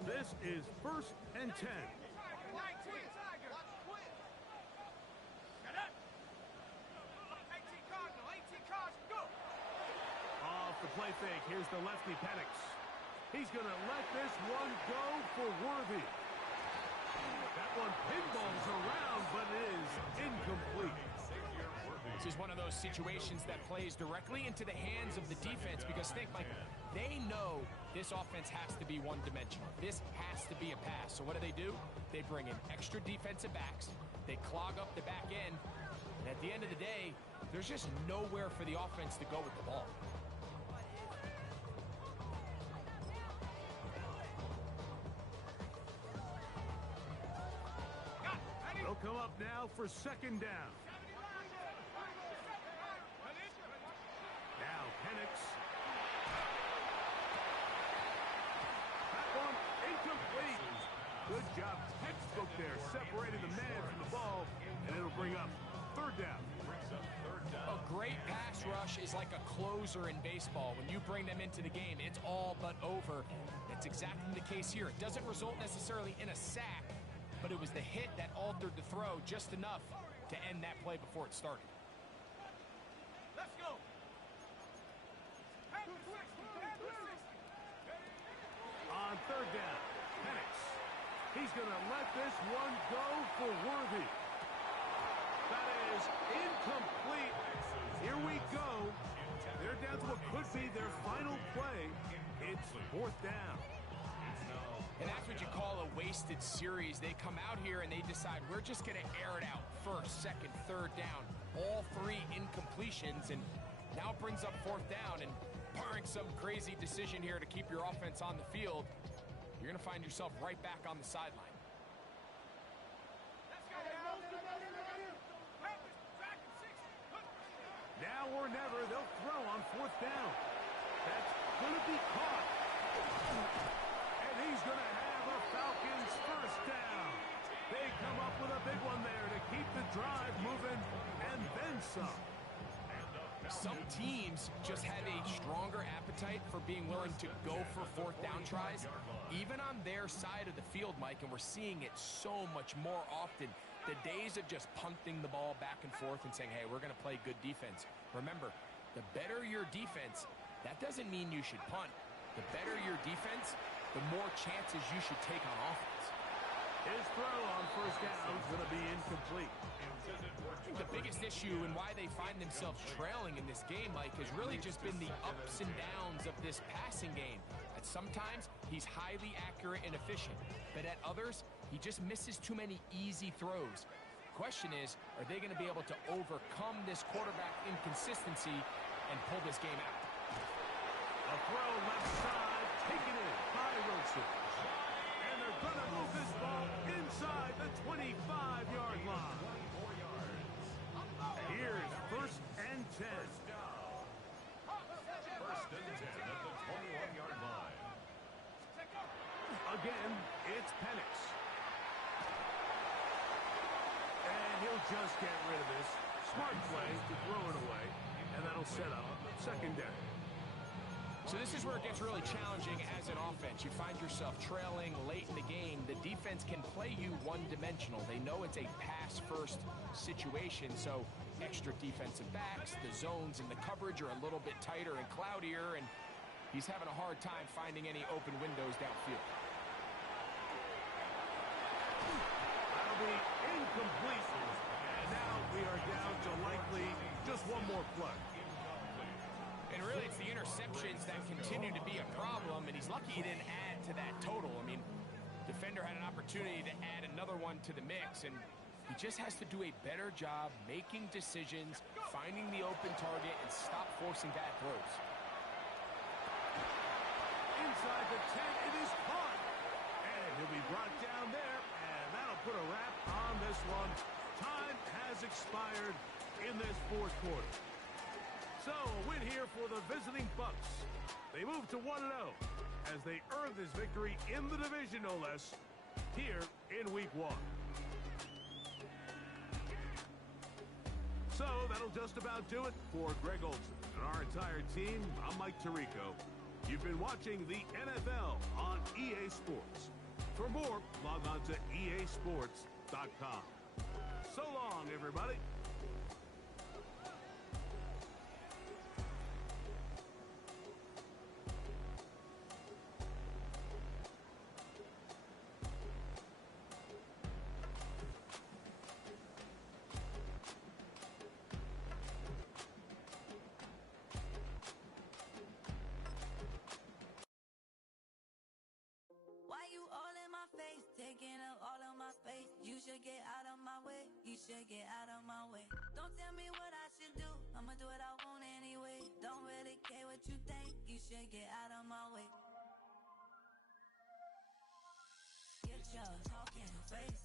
This is 1st and 10. Off the play fake, here's the lefty Penix. He's going to let this one go for Worthy. That one pinballs around, but it is incomplete. This is one of those situations that plays directly into the hands of the defense because think, Mike, they know this offense has to be one-dimensional. This has to be a pass. So what do? They bring in extra defensive backs. They clog up the back end. And at the end of the day, there's just nowhere for the offense to go with the ball. They'll come up now for 2nd down. Now Penix. That one incomplete. Good job, textbook there, separating the man from the ball, and it'll bring up 3rd down. A great pass rush is like a closer in baseball. When you bring them into the game, it's all but over. It's exactly the case here. It doesn't result necessarily in a sack, but it was the hit that altered the throw just enough to end that play before it started. Let's go. On 3rd down, Penix. He's going to let this one go for Worthy. That is incomplete. Here we go. They're down to what could be their final play. It's 4th down. And that's what you call a wasted series. They come out here and they decide we're just going to air it out. 1st, 2nd, 3rd down. All 3 incompletions. And now it brings up 4th down. And barring some crazy decision here to keep your offense on the field, you're going to find yourself right back on the sideline. Now or never, they'll throw on 4th down. That's going to be caught. And he's going to have a Falcons 1st down. They come up with a big one there to keep the drive moving, and then some. Some teams just have a stronger appetite for being willing to go for 4th down tries, even on their side of the field, Mike, and we're seeing it so much more often. The days of just punting the ball back and forth and saying, hey, we're going to play good defense. Remember, the better your defense, that doesn't mean you should punt. The better your defense, the more chances you should take on offense. His throw on 1st down is going to be incomplete. I think the biggest issue and why they find themselves trailing in this game, Mike, has really just been the ups and downs of this passing game. At sometimes, he's highly accurate and efficient, but at others, he just misses too many easy throws. Question is, are they going to be able to overcome this quarterback inconsistency and pull this game out? A throw left side, taken in by Wilson. And they're going to move this ball inside the 25-yard line. Here's 1st and 10. 1st and 10 at the 21-yard line. Again, it's Penix. And he'll just get rid of this. Smart play to throw it away, and that'll set up 2nd down. So this is where it gets really challenging as an offense. You find yourself trailing late in the game. The defense can play you one-dimensional. They know it's a pass-first situation, so extra defensive backs, the zones and the coverage are a little bit tighter and cloudier, and he's having a hard time finding any open windows downfield. That'll be incomplete. And now we are down to likely just one more play. And really, it's the interceptions that continue to be a problem, and he's lucky he didn't add to that total. I mean, defender had an opportunity to add another one to the mix, and he just has to do a better job making decisions, finding the open target, and stop forcing bad throws. Inside the 10, it is caught. And he'll be brought down there, and that'll put a wrap on this one. Time has expired in this fourth quarter. So, a win here for the visiting Bucks. They move to 1-0 as they earn this victory in the division, no less, here in Week 1. So, that'll just about do it for Greg Olsen and our entire team. I'm Mike Tirico. You've been watching the NFL on EA Sports. For more, log on to easports.com. So long, everybody. Why you all in my face, taking up all of my space? You should get out of my way, you should get out of my way. Don't tell me what I should do, I'ma do what I want anyway. Don't really care what you think, you should get out of my way. Get your talking face